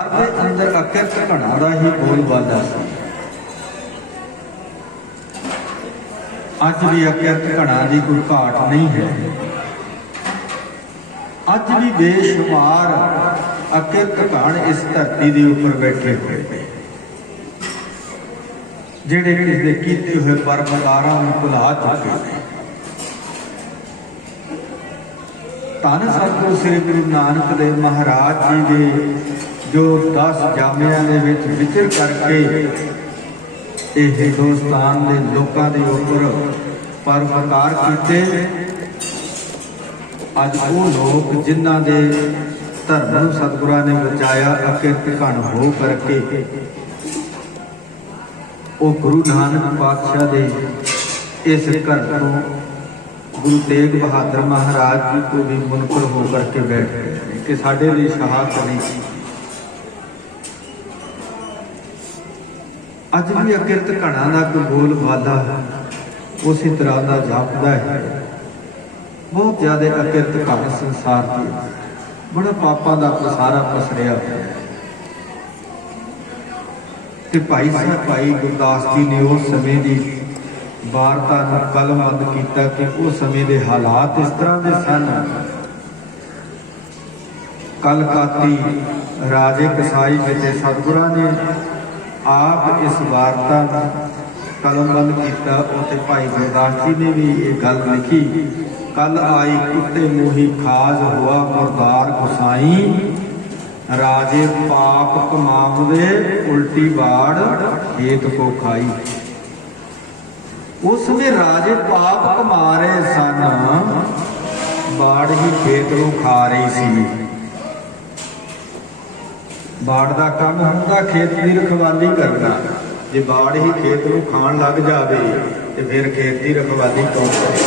ਦੇ ਅੰਦਰ ਅਕਿਰਤ ਘਣਾ ਦਾ ਹੀ ਬੋਲਬਾਲਾ ਸੀ। ਅੱਜ ਵੀ ਅਕਿਰਤ ਘਣਾ ਦੀ ਕੋਈ ਘਾਟ ਨਹੀਂ ਹੈ। ਅੱਜ ਵੀ ਬੇਸ਼ੁਮਾਰ ਅਕਿਰਤ ਘਣ ਇਸ ਧਰਤੀ ਦੇ ਉੱਪਰ ਬੈਠੇ ਹੋਏ ਨੇ, ਜਿਹੜੇ ਕਿਸ ਦੇ ਕੀਤੇ ਹੋਏ ਪਰਮਕਾਰਾਂ ਨੂੰ ਭੁਲਾ ਚੁੱਕੇ ਨੇ। ਧੰਨ ਸਤਿਗੁਰੂ ਸ੍ਰੀ ਗੁਰੂ ਨਾਨਕ ਦੇਵ ਮਹਾਰਾਜ ਜੀ ਦੇ ਜੋ 10 ਜਾਮਿਆਂ ਦੇ ਵਿੱਚ ਵਿਚਰ ਕਰਕੇ ਇਹ ਹਿੰਦੁਸਤਾਨ ਦੇ ਲੋਕਾਂ ਦੇ ਉੱਪਰ ਪਰਉਪਕਾਰ ਕੀਤੇ, ਅੱਜ ਉਹ ਲੋਕ ਜਿਨ੍ਹਾਂ ਦੇ ਧਰਮ ਨੂੰ ਸਤਿਗੁਰਾਂ ਨੇ ਬਚਾਇਆ ਅਕਿਰਤ ਘਣ ਹੋ ਕਰਕੇ, ਉਹ ਗੁਰੂ ਨਾਨਕ ਪਾਤਸ਼ਾਹ ਦੇ ਇਸ ਘਰ ਤੋਂ ਗੁਰੂ ਤੇਗ ਬਹਾਦਰ ਮਹਾਰਾਜ ਜੀ को भी मुनकर होकर के बैठ गए कि साढ़े लिए शहादत नहीं की। अज भी अकिरत घणा का कोई बोल बाला उसी तरह का जापदा है। बहुत ज्यादा अकिरत घण संसार की बड़ा पापां का पसारा पसरिया कि भाई साहब भाई गुरदास जी ने उस समय की वारता ਨੂੰ ਕਲਮਬੰਦ ਕੀਤਾ कि उस समय के हालात इस तरह के सन। कलकाती राजे कसाई जिते सतगुरां ने आप इस वारता कलमबंद किया, उत्ते भाई गुरदास जी ने भी ये गल लिखी, कल आई कुत्ते मूही खाज हुआ मुरदार गुसाई, राजे पाप कमावदे उल्टी बाड़ खेत को खाई। उस समय राजे पाप कमा रहे सन, बाड़ ही खेत को खा रही सी। बाड़ का काम होंदा खेत की रखवाली करना, जे बाड़ ही खेत को खान लग जाए तो फिर खेत की रखवाली कौन करे।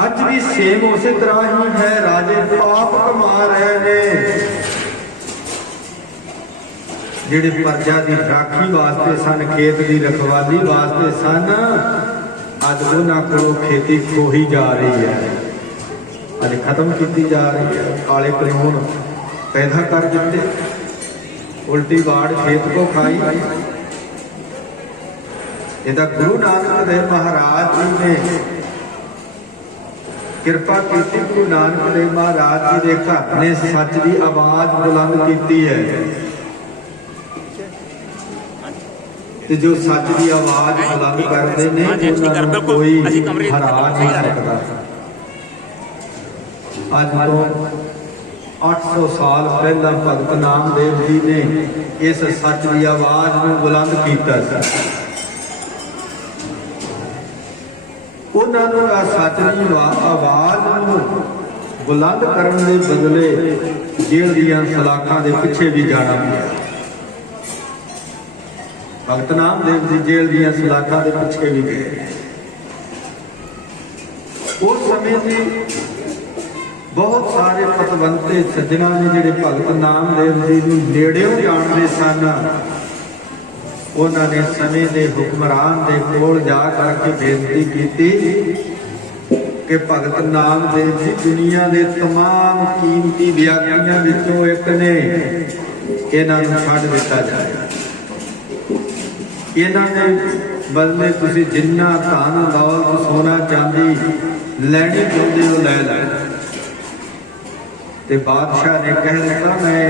अज भी सेम उसी तरह ही है, राजे पाप कमा रहे ने। ਜਿਹੜੇ ਪ੍ਰਜਾ ਦੀ ਰਾਖੀ ਵਾਸਤੇ ਸਨ, ਖੇਤ ਦੀ ਰਖਵਾਲੀ ਵਾਸਤੇ ਸਨ, ਅੱਜ ਉਹਨਾਂ ਕੋਲੋਂ ਖੇਤੀ ਖੋਹੀ ਜਾ ਰਹੀ ਹੈ, ਅੱਜ ਖਤਮ ਕੀਤੀ ਜਾ ਰਹੀ ਹੈ। ਕਾਲੇ ਕਾਨੂੰਨ ਪੈਦਾ ਕਰ ਦਿੱਤੇ, ਉਲਟੀ ਬਾੜ ਖੇਤ ਕੋ ਖਾਈ। ਇਹਦਾ ਗੁਰੂ ਨਾਨਕ ਦੇਵ ਮਹਾਰਾਜ ਜੀ ਨੇ ਕਿਰਪਾ ਕੀਤੀ। ਗੁਰੂ ਨਾਨਕ ਦੇਵ ਮਹਾਰਾਜ ਜੀ ਦੇ ਘਰ ਨੇ ਸੱਚ ਦੀ ਆਵਾਜ਼ ਬੁਲੰਦ ਕੀਤੀ ਹੈ, ਤੇ ਜੋ ਸੱਚ ਦੀ ਆਵਾਜ਼ ਬੁਲੰਦ ਕਰਦੇ ਨੇ ਉਹਨਾਂ ਨੂੰ ਕੋਈ ਹਰਾ ਨਹੀਂ ਸਕਦਾ। ਅੱਜ ਤੋਂ 800 ਸਾਲ ਪਹਿਲਾਂ ਭਗਤ ਨਾਮਦੇਵ ਜੀ ਨੇ ਇਸ ਸੱਚ ਦੀ ਆਵਾਜ਼ ਨੂੰ ਬੁਲੰਦ ਕੀਤਾ ਸੀ। ਉਹਨਾਂ ਨੂੰ ਆ ਸੱਚ ਦੀ ਆਵਾਜ਼ ਨੂੰ ਬੁਲੰਦ ਕਰਨ ਦੇ ਬਦਲੇ ਜੇਲ੍ਹ ਦੀਆਂ ਸਲਾਖਾਂ ਦੇ ਪਿੱਛੇ ਵੀ ਜਾਣਾ ਪਿਆ। भगत नामदेव जी जेल दियां सलाखा के पिछे भी गए। उस समय की बहुत सारे पतवंते सज्जना ने जिहड़े भगत नामदेव जी नूं नेड़ेों जानते सन, उन्होंने समय के हुक्मरान के कोल जा करके बेनती की कि भगत नामदेव जी दुनिया के तमाम कीमती व्याख्यां विचों एक ने, इन्हां नूं छड्ड दिता जाए। इन्हां दे बदले तुसीं जिन्ना धन दौलत सोना चांदी लैनी चाहुंदे हो लै लै। ते बादशाह ने कह दिता मैं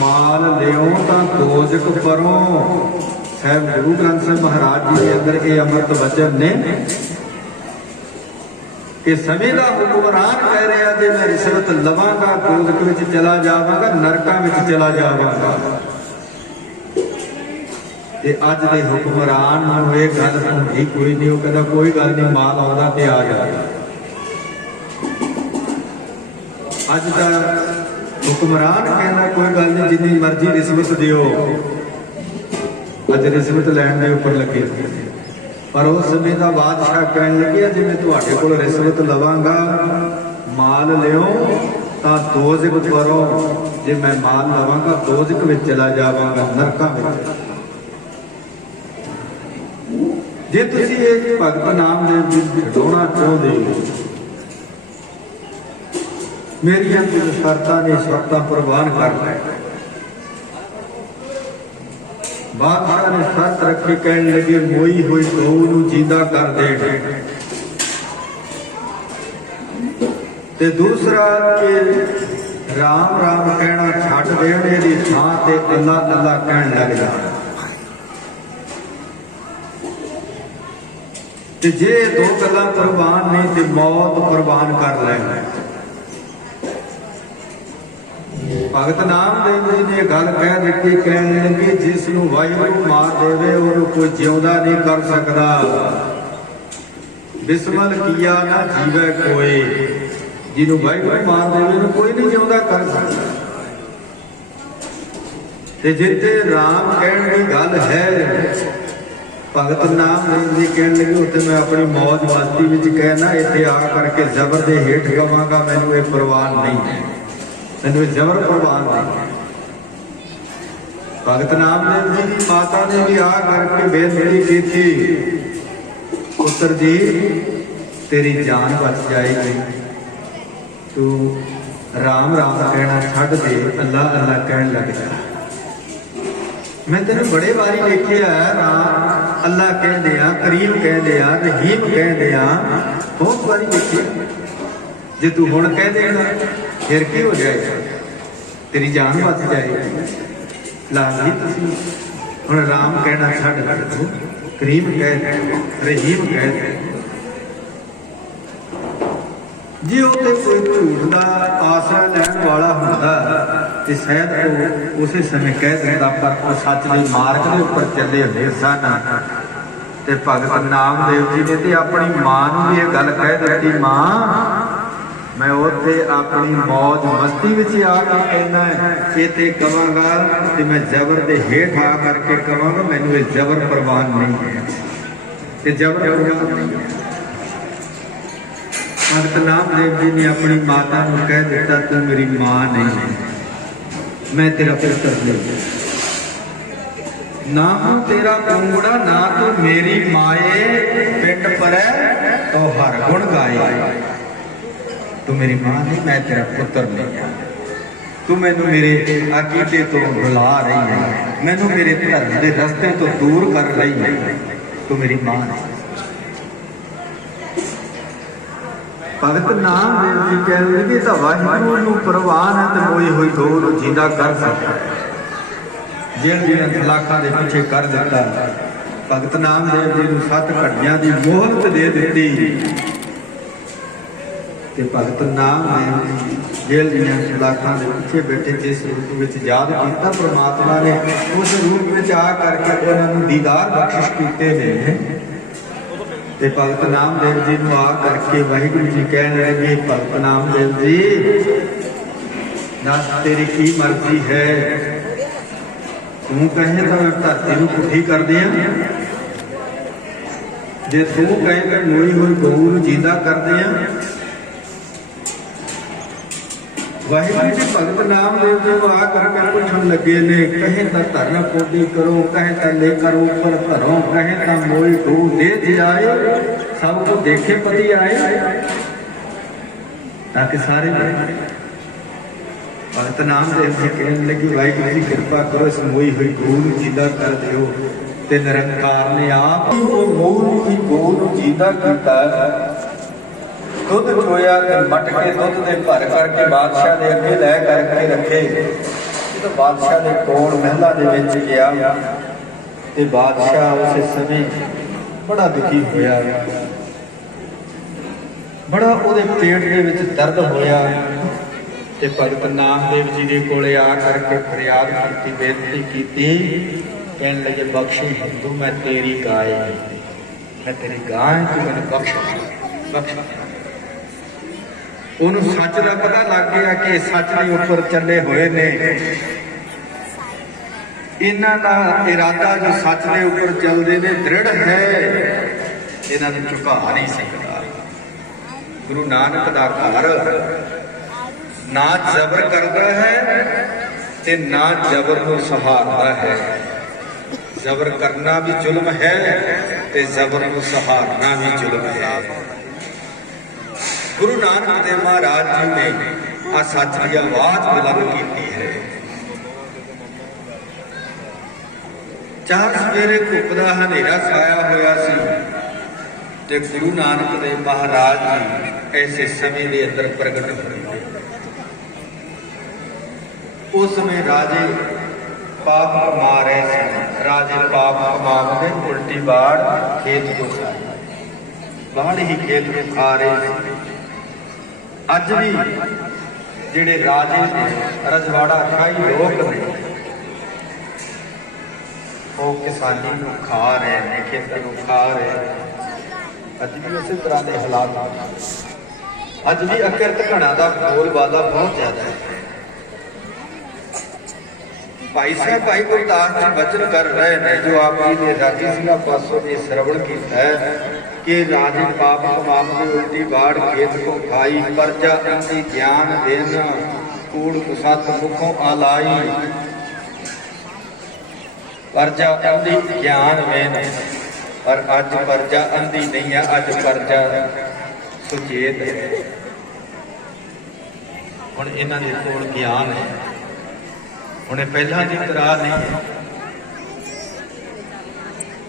माल लियो तां दोजक परों। साहब गुरु ग्रंथ साहिब महाराज जी के अंदर ये अमृत वचन ने कि समय का हुक्मरान कह रहा जे मैं रिश्वत लवांगा दोजक विच चला जावांगा, नरकां विच चला जावांगा। ते अज दे हुक्मरान नूं इह गल हुंदी कोई नहीं, वो कहता कोई गल नहीं, माल आउंदा ते आ जाएगा। अज दा हुक्मरान कहना कोई गल नहीं, जिन्नी मर्जी रिश्वत दिओ, अज रिश्वत लैण दे उपर लगे। पर उस समय का बादशाह कहन लगे जे मैं तुहाडे कोल रिश्वत लवांगा, माल लिओ तां दोजक परो, जे मैं माल लवांगा दोजक विच चला जावांगा, नरकां विच। जे तुसीं इह भगत नामदेव जी छडाउणा चाहुंदे हो, मेरियां कुछ शर्तां ने शर्तां प्रवान कर लै। बादशाह ने शर्त रखी, कहने लगे मोई हुई गऊ नूं जींदा कर दे। ते दूसरा कि राम राम कहना छड्ड देण, इहदी थां ते अल्लाह अल्लाह कहण लग जाण। ते जे दो गल्लां कुर्बान नहीं ते मौत कुर्बान कर लैण। भगत नामदेव जी ने गल कह दी, कहने लगी जिसनूं वाहिगुरू मार देवे उहनूं कोई जिउंदा नहीं कर सकदा। बिस्मल किया ना जीवे कोई, जिन्हों वाहिगुरू मार देवे उहनूं कोई नहीं जिउंदा कर सकदा। ते जिथे राम कहण दी गल है, भगत नामदेव जी कहने लगे उत्थे मैं अपनी मौज मस्ती विच कहना, इत्थे आ करके जबर दे हेठ गवांगा, मैनूं इह परवाह नहीं है, मैनूं जबर प्रवान नहीं। भगत नामदेव जी की माता ने भी आ करके बेनती की थी, पुत्र जी तेरी जान बच जाएगी, तू राम राम कहना छड्ड दे, अल्लाह अल्लाह कहण लग जा। मैं तेन बड़े बारी देखिया राम अल्लाह कहते हैं, करीम कहते हैं, रहीम कहते हैं, बहुत बारी देखिया। जे तू हुण कह देगा फिर की हो जाएगा, तेरी जान बच जाएगी। लाजी तुसीं हुण राम कहना छड्ड दो, करीम कह दे, रहीम कह दे। जे उत्ते कोई झूठ का आसरा लैण वाला हुंदा ते शायद वो उस समय कह दिंदा, पर वो सच दी मार्ग दे उपर चले हुए सन। ते भगत नामदेव जी ने ते अपनी मां नूं भी ये गल कह दित्ती, मां मैं उत्थे अपनी मौज मस्ती विच आके कहना है, इत्थे कहांगा ते मैं जबर दे हेठ आ करके कहांगा, मैनूं ये जबर प्रवान नहीं है, ते जबर प्रवान नहीं है। भगत नामदेव जी ने अपनी माता को कह दिता, तू मेरी मां नहीं है, मैं तेरा पुत्र नहीं, ना तू तेरा कुंगड़ा, ना तू मेरी माए, पिंड परै तो हर गुण गाए। तू मेरी मां नहीं, मैं तेरा पुत्र नहीं, तू मैनू मेरे अकीदे तो बुला रही है, मैनू मेरे धर्म के रस्ते तो दूर कर रही है, तू मेरी मां नहीं। भगत नामदेव जी कहने लगे तो वाहिगुरू नूं प्रवान है, तो मोई हुई गऊ नूं जींदा कर सकता है, जेल दी सलाखा दे पिछे कर दिता। भगत नामदेव जी नूं 7 घड़ियां दी मोहलत दे दित्ती ते भगत नामदेव जी जेल दी सलाखा दे पिछे बैठे जिस रूप विच याद कीता परमात्मा ने, उस रूप विच आ करके उन्हां नूं दीदार बख्शिश कीते ने। ते भगत नामदेव जी नूं आ करके वाहिगुरू जी कहने लगे, भगत नामदेव जी दस तेरी की मर्जी है, तू कहे तो मैं धरती नूं पुठी कर दियां, जे तू कहे मैं मोई हुई गऊ नूं जींदा कर दियां। वाहिगुरू जी भगत नामदेव जी को आ करके पूछन लगे ने, कहे तो धरना पोटी करो, कहे तो लेकर ऊपर धरो, कहे तो मोई गऊ दे जाए, सबको देखे पति आए, ताकि सारे भगत नामदेव जी कहने लगी, वाहिगुरू जी कृपा करो, इस मोई हुई गऊ नूं जींदा कर दिओ। ते निरंकार ने आप ही वो मोई हुई गऊ नूं जींदा कीता। दुध चोया ते मटके दुध दे भर करके बादशाह दे अगे लै करके रखे। तो बादशाह दे कोल महला दे विच गया ते बादशाह उस समय बड़ा दुखी होया, बड़ा उहदे पेट दे विच दर्द होया। ते भगत नामदेव जी दे कोले आ करके फरियाद कीती, बेनती कीती, कहने लगे बख्शी हिंदू, मैं तेरी गाय, मैं तेरी गाय, तू मैनूं बख्श बख्श। उन्होंने सच का पता लग गया कि सच के उपर चले हुए ने, इन्हां दा इरादा जो सच के उपर चलते ने दृढ़ है, इन्हां नूं झुका नहीं सकता। गुरु नानक दा घर ना जबर करता है ते ना जबर को सहारता है। जबर करना भी जुल्म है ते जबर को सहारना भी जुल्म है। गुरु नानक देव महाराज जी ने आ सच की आवाज बुलंद की है। ਚਾਰ ਸਵੇਰੇ ਧੁੱਪ ਦਾ ਹਨੇਰਾ ਛਾਇਆ ਹੋਇਆ ਸੀ ਤੇ ਗੁਰੂ ਨਾਨਕ ਦੇਵ ਮਹਾਰਾਜ ਜੀ ਐਸੇ ਸਮੇਂ ਦੇ ਅੰਦਰ ਪ੍ਰਗਟ ਹੋਏ। ਉਸ ਸਮੇਂ ਰਾਜੇ ਪਾਪ ਕਮਾ ਰਹੇ ਸਨ। ਰਾਜੇ ਪਾਪ ਕਮਾ ਕੇ ਉਲਟੀ ਬਾੜ ਖੇਤ ਤੋਂ ਬਾੜ ਹੀ ਖੇਤ ਨੂੰ ਖਾ ਰਹੇ ਸੀ। ਅੱਜ ਵੀ ਜਿਹੜੇ ਰਾਜੇ ਨੇ ਰਜਵਾੜਾ ਖਾਈ ਲੋਕ ਨੇ ਉਹ ਕਿਸਾਨੀ ਨੂੰ ਖਾ ਰਹੇ ਨੇ, ਖੇਤੀ ਨੂੰ ਖਾ ਰਹੇ ਨੇ। ਅੱਜ ਵੀ ਉਸੇ ਤਰ੍ਹਾਂ ਦੇ ਹਾਲਾਤ। ਅੱਜ ਵੀ ਅਕਿਰਤ ਘਣਾ ਦਾ ਬੋਲਬਾਲਾ ਬਹੁਤ ਜ਼ਿਆਦਾ ਹੈ। ਭਾਈ ਸਾਹਿਬ ਭਾਈ ਗੁਰਦਾਸ ਜੀ ਬਚਨ ਕਰ ਰਹੇ ਨੇ ਜੋ ਆਪ ਜੀ ਨੇ ਰਾਗੀ ਸਿੰਘਾਂ ਪਾਸੋਂ ਇਹ ਸਰਵਣ ਕੀਤਾ ਹੈ ਕਿ ਰਾਜੇ ਪਾਪ ਕਮਾਮ ਦੀ ਉਲਟੀ ਬਾੜ ਖੇਤ ਕੋ ਖਾਈ, ਪਰਜਾ ਅੰਧੀ ਗਿਆਨ ਦੇਨ ਕੂੜ ਕੁਸਤ ਮੁਖੋਂ ਆਲਾਈ। ਪਰਜਾ ਅੰਧੀ ਗਿਆਨ ਵੇਨ, ਪਰ ਅੱਜ ਪਰਜਾ ਅੰਧੀ ਨਹੀਂ ਹੈ, ਅੱਜ ਪਰਜਾ ਸੁਚੇਤ ਹੈ। ਹੁਣ ਇਹਨਾਂ ਦੇ ਕੋਲ ਗਿਆਨ ਹੈ, ਹੁਣ ਪਹਿਲਾਂ ਦੀ ਤਰ੍ਹਾਂ ਨਹੀਂ।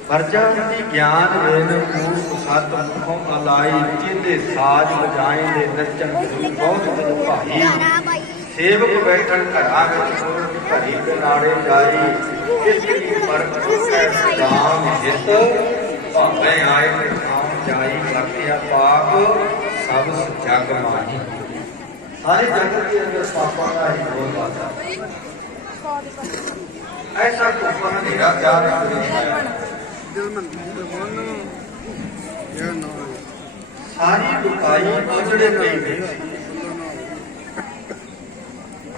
ਪਰਜਾ ਅੰਧੀ ਗਿਆਨ ਵੇਨ ਕੂੜ ਸਤ ਮੁਖੋਂ ਅਲਾਈ, ਜਿਹਦੇ ਸਾਜ ਵਜਾਏ ਦੇ ਨੱਚਣ ਗੁਰੂ ਬਹੁਤ ਦਿਨ ਭਾਈ। ਸੇਵਕ ਬੈਠਣ ਘਰਾਂ ਵਿੱਚ ਭਰੀ ਨਾੜੇ ਜਾਈ, ਇਸ ਦੀ ਪਰਖ ਰਾਮ ਹਿਤ ਭਾਵੇਂ ਆਏ ਤੇ ਥਾਮ ਜਾਈ। ਵਰਤਿਆ ਪਾਪ ਸਭ ਜਗ ਮਾਹੀ। ਸਾਰੇ ਜਗਤ ਦੇ ਅੰਦਰ ਪਾਪਾਂ ਦਾ ਹੀ ਬੋਲ ਬਾਤਾ। ऐसा ऊपर अंधेरा जा सारी लुकाई उजड़े पई।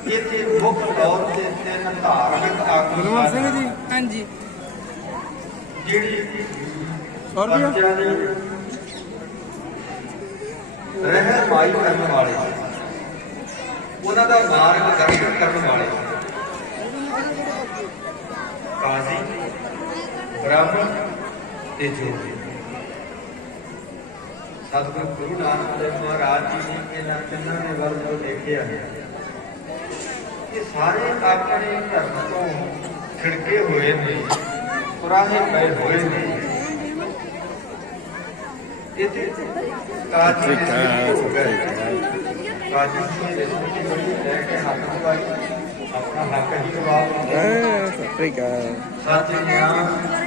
इत्थे मुख तौर ते तीन धार्मिक आगू जिहड़ी बच्चों ने रहनुमाई करने वाले, उन्हां दा मार्गदर्शन करने वाले काजी, ब्राह्मण ते जोगी। सतगुरु गुरु नानक देव महाराज जी ने इन्हां तिन्हां ने वल जो देखिया कि सारे अपने धर्म तो छिड़के हुए ने, कुराहे पए हुए ने। इत्थे काजी हो गए, काजी ने रिश्वत लैके हाथ दवाई अपना हक ही जवाब सच न्याय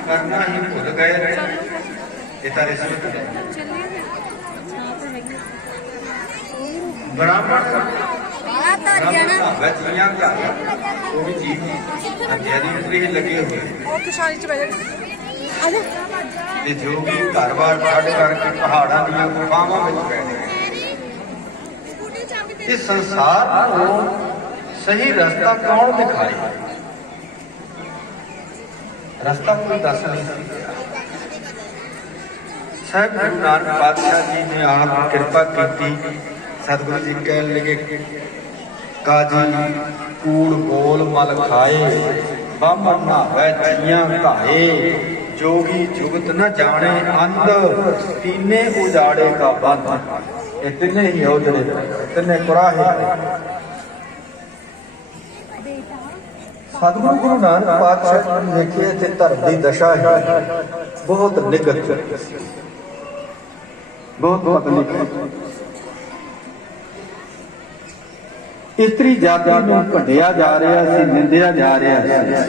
करना ही भुल गए। इतना रिश्वत ब्राह्मण लगे हुए जो भी घर बार छड़ करके पहाड़ा दी गुफावां में बैठे। इस संसार को सही रास्ता कौन दिखाए? रास्ता कोई दस नहीं सकता। साहब गुरु नानक पातशाह जी ने आप कृपा की। सतगुरु जी कह लगे काजी कूड़ बोल मल खाए, बामन नहावे चियां घाए। जोगी जुगत न जाने अंध, तीने उजाड़े का बंद। ये तिने ही उजड़े, तिने कुराहे। सतगुरु गुरु नानक पातशाह ने देखिए थे धर्म की दशा है बहुत निगत, बहुत पतली। इस्त्री जाति नूं घटिया जा रहा सी, निंदिया जा रहा सी।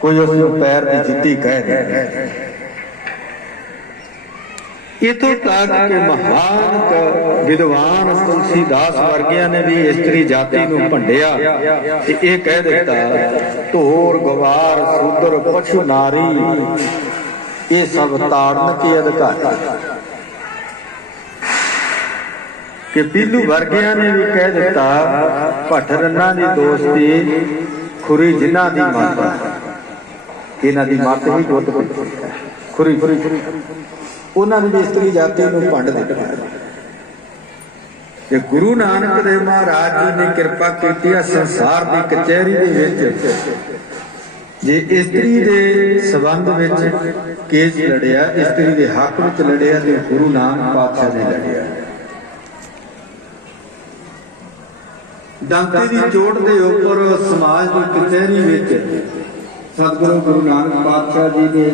कोई उसनूं पैर की जुत्ती कह रहा है। इतों तक के महान विद्वान तुलसीदास वर्गिया ने भी इस्त्री जाति नूं भंडिया ते इह कह दिता ढोर गवार शूद्र पशु नारी ये सब ताड़न के अधिकारी। कि पीलू वर्गिया ने भी कह दिता भट्ट रन्ना दी दोस्ती खुरी जिन्हां दी मत, इन्हां दी मत ही गुत खुरी उन्होंने भी इस्त्री जाति को भंड दिता। गुरु नानक देव महाराज जी ने कृपा की संसार की कचहरी जे इस्त्री के संबंध में केस लड़िया, इस्त्री के हक में लड़िया तो गुरु नानक पातशाह ने लड़िया। डंके की चोट के उपर समाज की कचहरी सतगुरु गुरु नानक पातशाह जी ने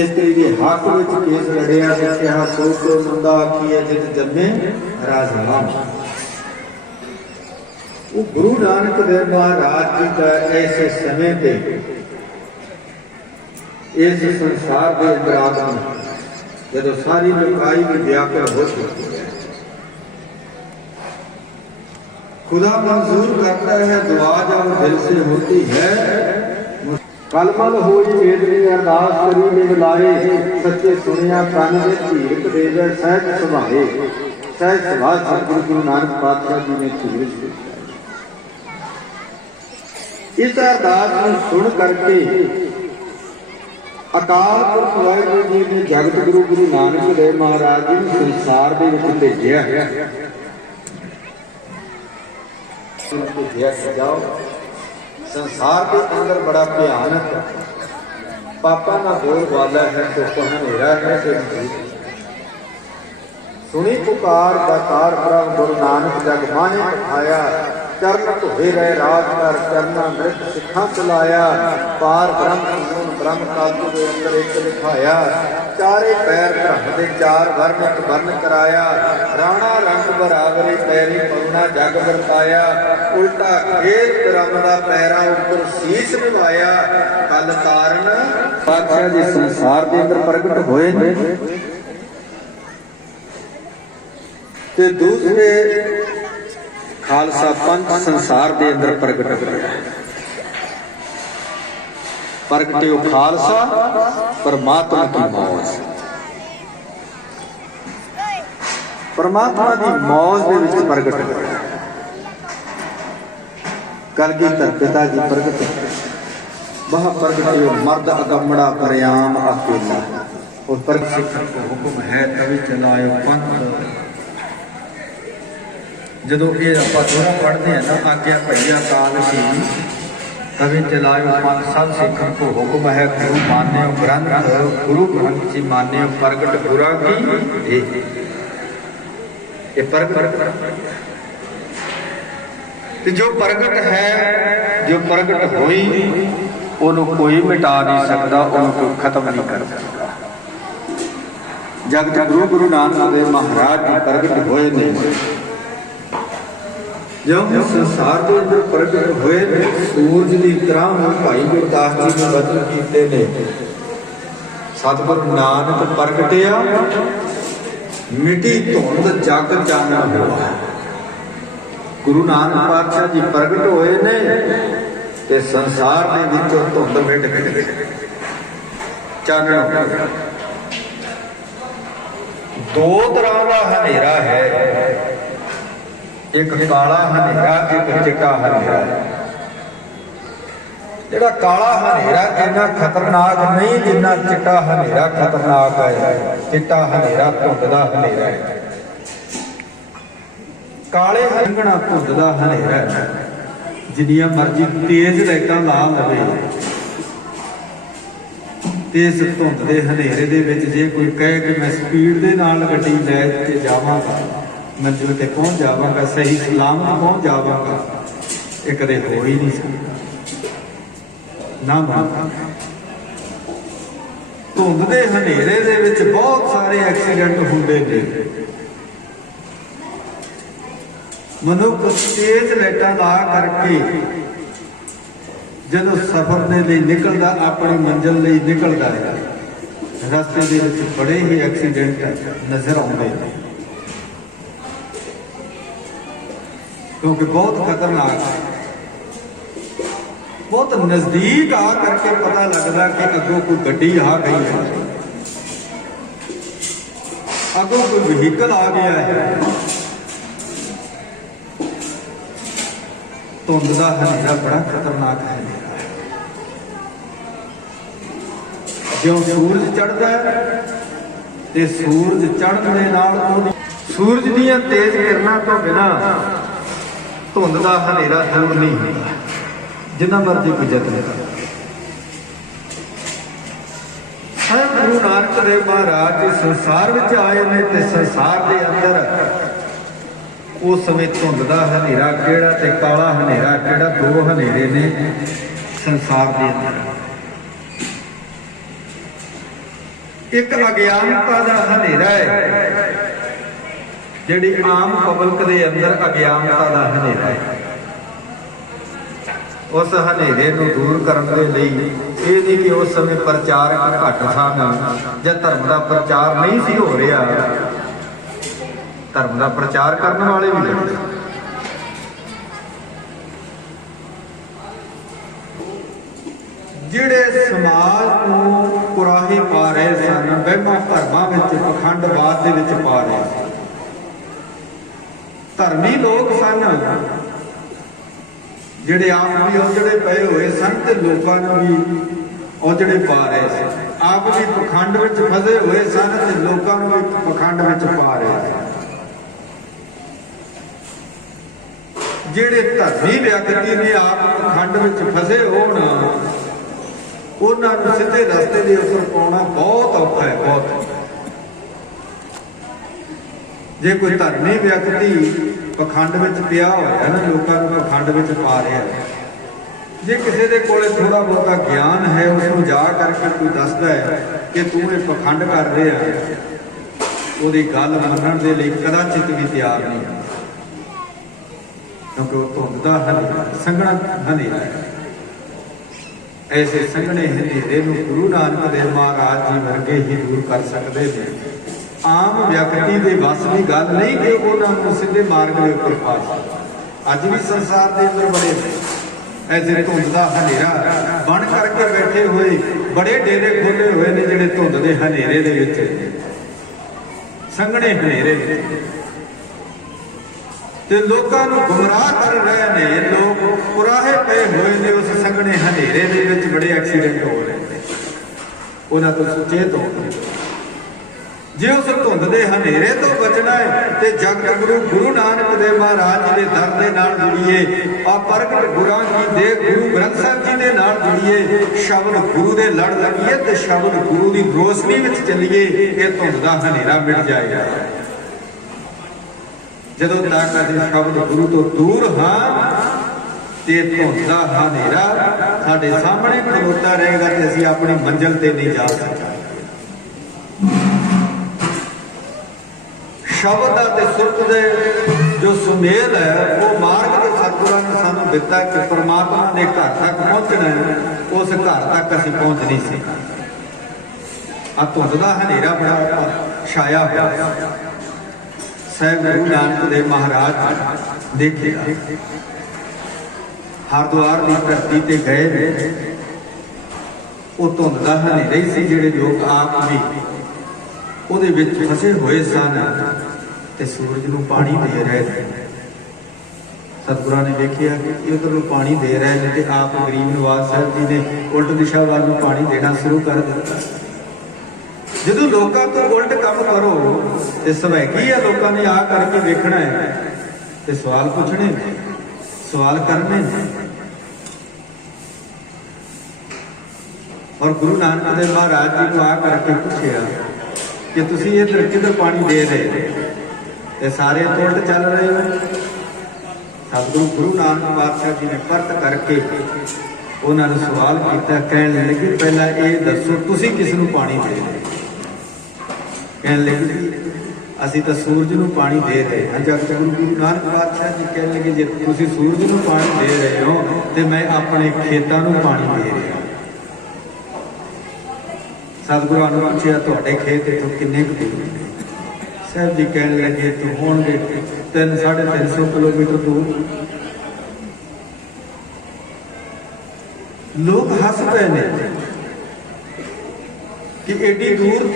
इस्त्री के हक में केस लड़िया ते कहा सो को मुंडा आखिए जित जन्मे राजा। वो गुरु नानक देव महाराज जी का ऐसे समय पे इस संसार के अंदर आगमन जब सारी लुकाई भी व्याकुल हो चुकी है, खुदा मंजूर करता है दुआ जब दिल से होती है। कलमल होई वेदनी अरदास करी ने बुलाए, सच्चे सुनिया कान में धीरज देवे सहज सुभाए। सहज सुभा सतगुरु गुरु नानक पातशाह जी ने धीरज इस अरदास को सुन करके अकाल पुरख वाहिगुरू जी ने जगत गुरु गुरु नानक देव महाराज जी ने संसार के विच भेजिया जाओ। संसार के अंदर बड़ा भयानक पापा ना बोल वाला है तो हनेरा है तो सुनी पुकार दातार प्रभ गुरु नानक जग माहे पठाया। चरण धोए रहे राज कर चरना मृत सिखा चलाया। पार ब्रह्म ब्रह्म कातु के अंदर एक लिखाया। चारे पैर धरते चार वर्ण वर्ण कराया। राणा रंग बराबरी पैरी पवना जग वरताया। उल्टा खेत ब्रह्म का पैरा उपर शीश निभाया। कल कारण पातशाह जी संसार के अंदर प्रगट होए ने ते दूसरे खालसा पंथ संसार के अंदर प्रगट होया। प्रगटे खालसा परमात्मा की मौज, परमात्मा की मौज के विच प्रगट होया। कलगीधर पिता जी प्रगट वह प्रगटे मर्द अगमड़ा परियाम अकेला। और प्रगट सिखन को हुक्म है तभी चलायो पंथ। जो ये आप दोहरा पढ़ते हैं ना आज्ञा भैया काल की तभी चलायो पंथ सब सिखन को हुक्म है। गुरु मान्यो ग्रंथ गुरु ग्रंथ जी मान्यो प्रगट गुरा की ये प्रगट जो प्रगट है जो प्रगट हुई उन्होंने कोई मिटा नहीं सकता, उन्होंने खत्म नहीं कर सकता। जगत गुरु गुरु नानक देव महाराज जी प्रगट हुए नहीं। जब संसार के अंदर प्रगट हुए सूरज की तरह भाई गुरदास जी ने वचन किए ने। सतगुरु नानक प्रगटिया मिटी धुंध जग चानन हुआ। गुरु नानक पातशाह जी प्रगट होए ने ते संसार के विचों धुंध मिट गई चानन हो। दो तरह का हनेरा है, एक काला हनेरा एक चिट्टा हनेरा। जिहड़ा काला हनेरा इन्ना खतरनाक नहीं जिन्ना चिट्टा हनेरा खतरनाक है। चिट्टा हनेरा धुंध दा हनेरा है, काले हंगना धुंध दा हनेरा है। जिन्नियां मर्जी तेज लाइटां ला लवे ते इस धुंध दे हनेरे दे विच जे कोई कहे कि मैं स्पीड दे नाल गड्डी लै के जावांगा मंजिल ते पहुंच जावांगा सही सलामत पहुंच जावांगा, ये कदे हो ही नहीं सकता ना। धुंध दे हनेरे दे विच बहुत सारे एक्सीडेंट हुंदे ने। मनुख तेज लाइटां ला करके जदों सफर दे लई निकलदा अपनी मंजिल लई निकलदा है रस्ते दे विच बड़े ही एक्सीडेंट नजर आउंदे ने, क्योंकि बहुत खतरनाक है। बहुत नजदीक आ करके पता लगता कि अगों कोई गड्डी आ गई है, अगों कोई व्हीकल आ गया है। धुंध का हनेरा बड़ा खतरनाक है। जो सूरज चढ़ता है तो सूरज चढ़ने दे नाल सूरज दीयां तेज किरणां तो बिना धुंध का हनेरा दूर नहीं होता, जिन्ना मर्जी कोई जतन कर। गुरु नानक देव महाराज जी संसार में आए ने ते संसार के अंदर उस समय धुंध का हनेरा केड़ा ते काला हनेरा केड़ा, दो हनेरे ने संसार के अंदर। एक अज्ञानता का हनेरा है, जिहड़ी आम पब्लिक दे अंदर अज्ञानता का हनेरा है। उस हनेरे नूं दूर करने के लिए ये नहीं कि उस समय प्रचारक घट सन या धर्म का प्रचार नहीं सी हो रहा, धर्म का प्रचार करने वाले भी लगे। जिहड़े समाज को कुराही पा रहे सन, वहमां भरमां विच पखंडवाद दे विच पा रहे सन। धर्मी लोग सन जिहड़े आप भी औजड़े पए हुए सन ते लोकां नूं भी औजड़े पा रहे सन। आप भी पखंड विच फसे हुए सन ते लोकां नूं भी पखंड विच पा रहे सन। जिहड़े धर्मी व्यक्ति ने आप पखंड विच फसे होण, उन्होंने सीधे रस्ते के उपर पाना बहुत औखा है, बहुत। जे कोई धर्मी व्यक्ति पखंड में पिया होया ना, लोगों को पखंड में पा रहा है, जे किसी के कोल थोड़ा बहुता ज्ञान है, उसको जा करके कोई दसदा है कि तू ये पखंड कर रहा है, वो गल मनण के लिए कदाचित भी तैयार नहीं, क्योंकि वो धुंध का हनेरा, संघना हनेरा है। ऐसे संघने हनेरे नूं गुरु नानक देव महाराज जी वर्गे ही दूर कर सकते हैं। आम व्यक्ति के बस की गल नहीं कि उन्होंने सीधे मार्ग के उपर पा सकता। अज भी संसार के अंदर बड़े ऐसे धुंध का हनेरा बन करके बैठे हुए बड़े डेरे खोले हुए ने, जिहड़े धुंध के हनेरे दे विच, संघने हनेरे ते लोकां नूं गुमराह कर रहे हैं। लोग कुराहे पे हुए ने उस संघने हनेरे दे विच, बड़े एक्सीडेंट हो रहे हैं। उन्हां तो सुचेत हो जे उस धुंध के हनेरे तो बचना है तो जगत गुरु गुरु नानक देव महाराज जी के दर के नाल जुड़िए, अपरगट गुरां की दे गुरु ग्रंथ साहिब जी के नाल जुड़िए, शब्द गुरु दे लड़ लगिए ते शब्द गुरु की रोशनी विच चलिए, ये धुंध का हनेरा मिट जाएगा। जदों तक असीं शब्द गुरु तो दूर हाँ ते धुंध का हनेरा साडे सामने खलोता रहेगा ते असीं अपनी मंजिल ते नहीं जा सकते। शब्द ते सुरत दे जो सुमेल है, वो मार्ग जो सतगुरां ने सानूं दिता कि परमात्मा के घर तक पहुंचना है, उस घर तक असीं पहुंच नहीं सकते। आ धुंध का हनेरा बड़ा छाया हुआ। साहिब गुरु नानक देव महाराज देखिएगा, हरिद्वार की धरती ते गए, वो धुंध का हनेरा ही सी, जिहड़े लोग आप भी ਉਹਦੇ ਵਿੱਚ ਫਸੇ ਹੋਏ ਸਨ ਤੇ ਸੂਰਜ ਨੂੰ ਪਾਣੀ ਦੇ ਰਹੇ ਨੇ। ਸਤਿਗੁਰਾਂ ਨੇ ਵੇਖਿਆ ਕਿ ਇਧਰ ਨੂੰ ਪਾਣੀ ਦੇ ਰਹੇ ਨੇ ਤੇ ਆਪ ਗਰੀਬ ਨਵਾਜ਼ ਸਾਹਿਬ ਜੀ ਨੇ ਉਲਟ ਦਿਸ਼ਾ ਵੱਲ ਨੂੰ ਪਾਣੀ ਦੇਣਾ ਸ਼ੁਰੂ ਕਰ ਦਿੱਤਾ। ਜਦੋਂ ਲੋਕਾਂ ਤੋਂ ਉਲਟ ਕੰਮ ਕਰੋ ਤੇ ਸਵੈਗੀ ਆ, ਲੋਕਾਂ ਨੇ ਆ ਕਰਕੇ ਵੇਖਣਾ ਹੈ ਤੇ ਸਵਾਲ ਪੁੱਛਣੇ, ਸਵਾਲ ਕਰਨੇ। और गुरु नानक देव महाराज जी को आ करके पूछा कि तुसी इधर किधर पानी दे रहे ते सारे तो उल्ट चल रहे हो। सतगुरु गुरु नानक पातशाह जी ने परत करके उन्होंने सवाल किया, कहने लगे पहला ये दसो तुसी किस नूं पानी दे रहे? कहने लगे असीं तो सूरज नूं पानी दे रहे हैं। जब गुरु नानक पातशाह जी कहने लगे जे तुसी सूरज नूं पानी दे रहे हो तो मैं अपने खेतों नूं पानी दे रहा। सतगुरु ने पूछा तुहाडे खेत इत्थों किन्ने क दूर ने? साहब जी कहने लगे तो होणगे 300-350 किलोमीटर दूर। लोग हस पे ने कि एडी दूर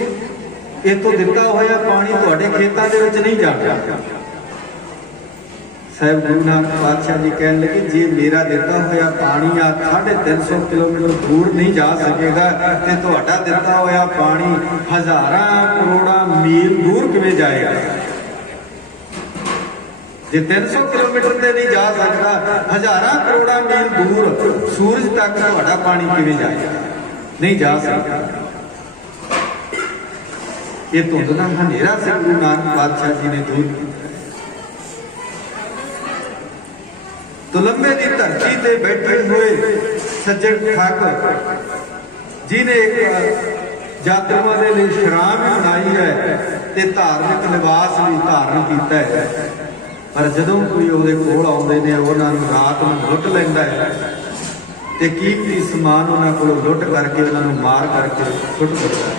इतों दिता होया पानी तुहाडे खेतों दे विच नहीं जाता। साहब गुरु नानक पातशाह जी कहने लगे जे मेरा दिता होया पानी आ 350 किलोमीटर दूर नहीं जा सकेगा तो तुहाडा दिता होया पानी हजारां करोड़ां मील दूर किवें जाएगा? जे 300 किलोमीटर से नहीं जा सकता, हजारां करोड़ां मील दूर सूरज तक तुहाडा पानी किवें जाएगा? नहीं जा सकता। ये धुंध दा हनेरा से गुरु नानक पातशाह जी ने दूर किया। तुलंबे की धरती से बैठे हुए सज्जन ठाकुर जी ने एक ਯਾਤਰੂਆਂ ਦੇ ਲਈ ਸ਼ਰਾਬ ਵੀ ਬਣਾਈ ਹੈ ਤੇ ਧਾਰਮਿਕ ਲਿਬਾਸ ਵੀ ਧਾਰਨ ਕੀਤਾ ਹੈ। ਪਰ ਜਦੋਂ ਕੋਈ ਉਹਦੇ ਕੋਲ ਆਉਂਦੇ ਨੇ ਉਹਨਾਂ ਨੂੰ ਰਾਤ ਨੂੰ ਲੁੱਟ ਲੈਂਦਾ ਹੈ ਤੇ ਕੀਮਤੀ ਸਮਾਨ ਉਹਨਾਂ ਕੋਲੋਂ ਲੁੱਟ ਕਰਕੇ ਉਹਨਾਂ ਨੂੰ ਮਾਰ ਕਰਕੇ ਸੁੱਟ ਦਿੰਦਾ ਹੈ।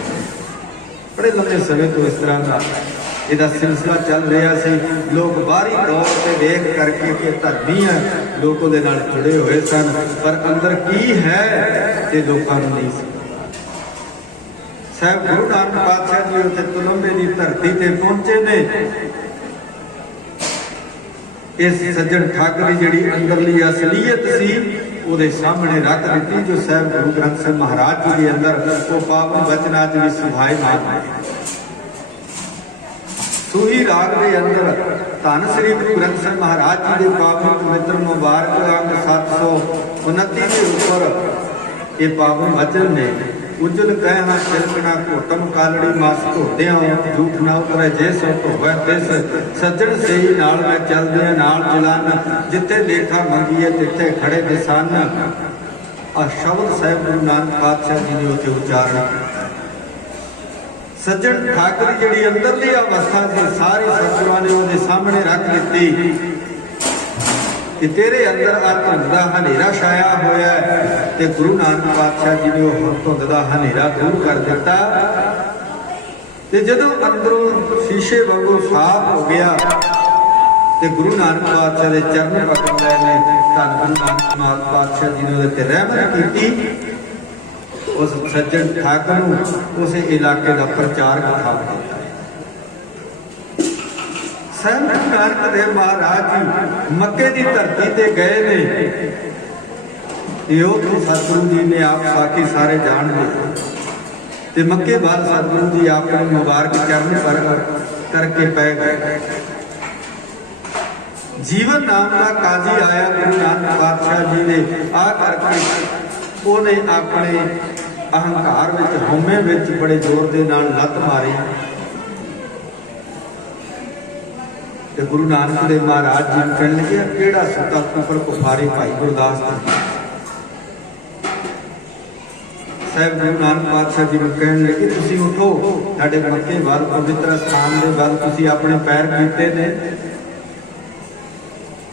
ਬੜੇ ਲੰਬੇ ਸਮੇਂ ਤੋਂ ਇਸ ਤਰ੍ਹਾਂ ਦਾ ਇਹਦਾ ਸਿਲਸਿਲਾ ਚੱਲ ਰਿਹਾ ਸੀ। ਲੋਕ ਬਾਹਰੀ ਤੌਰ ਤੇ ਵੇਖ ਕਰਕੇ ਕਿ ਧਰਮੀ ਹੈ, ਲੋਕ ਉਹਦੇ ਨਾਲ ਜੁੜੇ ਹੋਏ ਸਨ, ਪਰ ਅੰਦਰ ਕੀ ਹੈ ਤੇ ਲੋਕਾਂ ਨੂੰ ਨਹੀਂ ਸੀ। ਸਾਹਿਬ ਗੁਰੂ ਨਾਨਕ ਪਾਤਸ਼ਾਹ ਜੀ ਉੱਥੇ ਤੁਲੰਬੇ ਦੀ ਧਰਤੀ ਤੇ ਪਹੁੰਚੇ ਨੇ। ਇਸ ਸੱਜਣ ਠੱਗ ਦੀ ਜਿਹੜੀ ਅੰਦਰਲੀ ਅਸਲੀਅਤ ਸੀ ਉਹਦੇ ਸਾਹਮਣੇ ਰੱਖ ਦਿੱਤੀ, ਜੋ ਸਾਹਿਬ ਗੁਰੂ ਗ੍ਰੰਥ ਸਾਹਿਬ ਮਹਾਰਾਜ ਜੀ ਦੇ ਅੰਦਰ ਉਹ ਪਾਵਨ ਬਚਨਾਂ ਚ ਵੀ ਸੁਭਾਏਮਾਨ ਹੈ। ਸੂਹੀ ਰਾਗ ਦੇ ਅੰਦਰ ਧੰਨ ਸ੍ਰੀ ਗੁਰੂ ਗ੍ਰੰਥ ਸਾਹਿਬ ਮਹਾਰਾਜ ਜੀ ਦੇ ਪਾਵਨ ਪਵਿੱਤਰ ਮੁਬਾਰਕ ਅੰਗ 729 ਦੇ ਉੱਪਰ ਇਹ ਪਾਵਨ ਵਚਨ ਨੇ। ਉਜਲ ਕਹਿਣਾ ਤਿਲਕਣਾ ਘੋਟਮ ਕਾਲੜੀ ਮਾਸ ਧੋਤਿਆਂ ਝੂਠ ਨਾ ਉਤਰੇ ਜੇ ਸੋ ਧੋਵੈ ਤਿਸ ਸੱਜਣ ਸਹੀ ਨਾਲ ਮੈਂ ਚੱਲਦੇ ਨਾਲ ਚਲਨ ਜਿੱਥੇ ਲੇਖਾ ਮੰਗੀਏ ਤਿੱਥੇ ਖੜੇ ਦਿਸਨ। ਆ ਸ਼ਬਦ ਸਾਹਿਬ ਗੁਰੂ ਨਾਨਕ ਪਾਤਸ਼ਾਹ ਜੀ ਨੇ ਉੱਥੇ ਉਚਾਰਨ ਕੀਤਾ। ਸੱਜਣ ਠੱਗ ਦੀ ਜਿਹੜੀ ਅੰਦਰਲੀ ਅਵਸਥਾ ਸੀ ਸਾਰੀ ਸਤਿਗੁਰਾਂ ਨੇ ਉਹਦੇ ਸਾਹਮਣੇ ਰੱਖ ਦਿੱਤੀ ਕਿ ਤੇਰੇ ਅੰਦਰ ਆ ਧੁੰਦ ਦਾ ਹਨੇਰਾ ਛਾਇਆ ਹੋਇਆ ਹੈ ਤੇ ਗੁਰੂ ਨਾਨਕ ਪਾਤਸ਼ਾਹ ਜੀ ਨੇ ਉਹ ਧੁੰਦ ਦਾ ਹਨੇਰਾ ਦੂਰ ਕਰ ਦਿੱਤਾ। ਤੇ ਜਦੋਂ ਅੰਦਰੋਂ ਸ਼ੀਸ਼ੇ ਵਾਂਗੂ ਸਾਫ਼ ਹੋ ਗਿਆ ਤੇ ਗੁਰੂ ਨਾਨਕ ਪਾਤਸ਼ਾਹ ਦੇ ਚਰਨ ਪਕੜ ਲਏ ਨੇ। ਧੰਨ ਗੁਰੂ ਨਾਨਕ ਪਾਤਸ਼ਾਹ ਜੀ ਨੇ ਉਹਦੇ ਤੇ ਰਹਿਮਤ ਕੀਤੀ। ਉਸ ਸੱਜਣ ਠੱਗ ਨੂੰ ਉਸੇ ਇਲਾਕੇ ਦਾ ਪ੍ਰਚਾਰ ਕਰ ਦਿੱਤਾ। ਸਾਹਿਬ ਗੁਰੂ ਨਾਨਕ ਦੇਵ ਮਹਾਰਾਜ ਜੀ ਮੱਕੇ ਦੀ ਧਰਤੀ ਤੇ ਗਏ ਨੇ। ਇਹੋ ਸਤਿਗੁਰੂ ਜੀ ਨੇ ਆਪ ਸਾਖੀ ਸਾਰੇ ਜਾਣਦੇ ਤੇ ਮੱਕੇ ਬਾਅਦ ਸਤਿਗੁਰੂ ਜੀ ਆਪਣੇ ਮੁਬਾਰਕ ਚਰਨ ਪਰ ਕਰਕੇ ਪੈ ਗਏ। ਜੀਵਨ ਨਾਮ ਦਾ ਕਾਜ਼ੀ ਆਇਆ ਗੁਰੂ ਨਾਨਕ ਪਾਤਸ਼ਾਹ ਜੀ ਨੇ ਆ ਕਰਕੇ ਉਹਨੇ ਆਪਣੇ ਅਹੰਕਾਰ ਵਿੱਚ ਹਉਮੈ ਵਿੱਚ ਬੜੇ ਜ਼ੋਰ ਦੇ ਨਾਲ ਲੱਤ ਮਾਰੀ ਤੇ ਗੁਰੂ ਨਾਨਕ ਦੇਵ ਮਹਾਰਾਜ ਜੀ ਨੂੰ ਕਹਿਣ ਲੱਗੇ ਕਿਹੜਾ ਸੁੱਤਾ ਕੁਫਰ ਕੁਫਾਰੀ ਭਾਈ ਗੁਰਦਾਸ ਜੀ। ਸਾਹਿਬ ਗੁਰੂ ਨਾਨਕ ਪਾਤਸ਼ਾਹ ਜੀ ਨੂੰ ਕਹਿਣ ਲੱਗੇ ਤੁਸੀਂ ਉਠੋ, ਸਾਡੇ ਮੱਕੇ ਵੱਲ ਪਵਿੱਤਰ ਸਥਾਨ ਦੇ ਵੱਲ ਤੁਸੀਂ ਆਪਣੇ ਪੈਰ ਕੀਤੇ ਨੇ।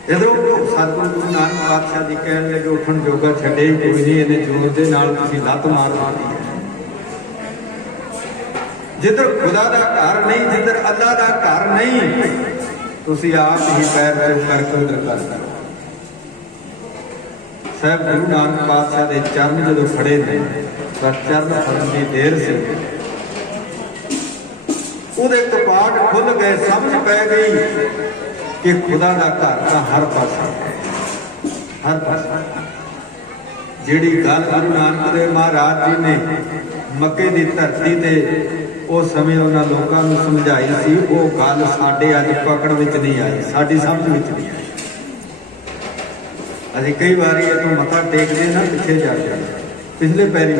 ਇਧਰੋਂ ਸਤਿਗੁਰੂ ਗੁਰੂ ਨਾਨਕ ਪਾਤਸ਼ਾਹ ਜੀ ਕਹਿਣ ਲੱਗੇ ਉੱਠਣ ਜੋਗਾ ਛੱਡੇ ਕੋਈ ਨਹੀਂ, ਇਹਨੇ ਜ਼ੋਰ ਦੇ ਨਾਲ ਤੁਸੀਂ ਲੱਤ ਮਾਰ ਦਿੱਤੀ ਹੈ। ਜਿੱਧਰ ਖੁਦਾ ਦਾ ਘਰ ਨਹੀਂ, ਜਿੱਧਰ ਅੱਲਾ ਦਾ ਘਰ ਨਹੀਂ, ਤੁਸੀਂ ਆਪ ਹੀ ਪੈਰ ਚੁੱਕ ਕਰਕੇ ਉਧਰ ਕਰ ਦਿਓ। ਸਾਹਿਬ ਗੁਰੂ ਨਾਨਕ ਪਾਤਸ਼ਾਹ ਦੇ ਚਰਨ ਜਦੋਂ ਖੜੇ ਨੇ ਤਾਂ ਚਰਨ ਫੜਨ ਦੀ ਦੇਰ ਸੀ, ਉਹਦੇ ਕਪਾਟ ਖੁੱਲ ਗਏ। ਸਮਝ ਪੈ ਗਈ ਕਿ ਖੁਦਾ ਦਾ ਘਰ ਤਾਂ ਹਰ ਪਾਸੇ ਹੈ, ਹਰ ਪਾਸੇ। ਜਿਹੜੀ ਗੱਲ ਗੁਰੂ ਨਾਨਕ ਦੇਵ ਮਹਾਰਾਜ ਜੀ ਨੇ ਮੱਕੇ ਦੀ ਧਰਤੀ ਤੇ ਉਸ ਸਮੇਂ ਉਹਨਾਂ ਲੋਕਾਂ ਨੂੰ ਸਮਝਾਈ ਸੀ, ਉਹ ਗੱਲ ਸਾਡੇ ਅੱਜ ਪਕੜ ਵਿੱਚ ਨਹੀਂ ਆਈ, ਸਾਡੀ ਸਮਝ ਵਿੱਚ ਨਹੀਂ ਆਈ। ਅਸੀਂ ਕਈ ਵਾਰੀ ਇਹਨੂੰ ਮੱਥਾ ਟੇਕਦੇ ਨਾ ਪਿੱਛੇ ਜਾ ਜਾਂਦੇ, ਪਿਛਲੇ ਪੈਰੀ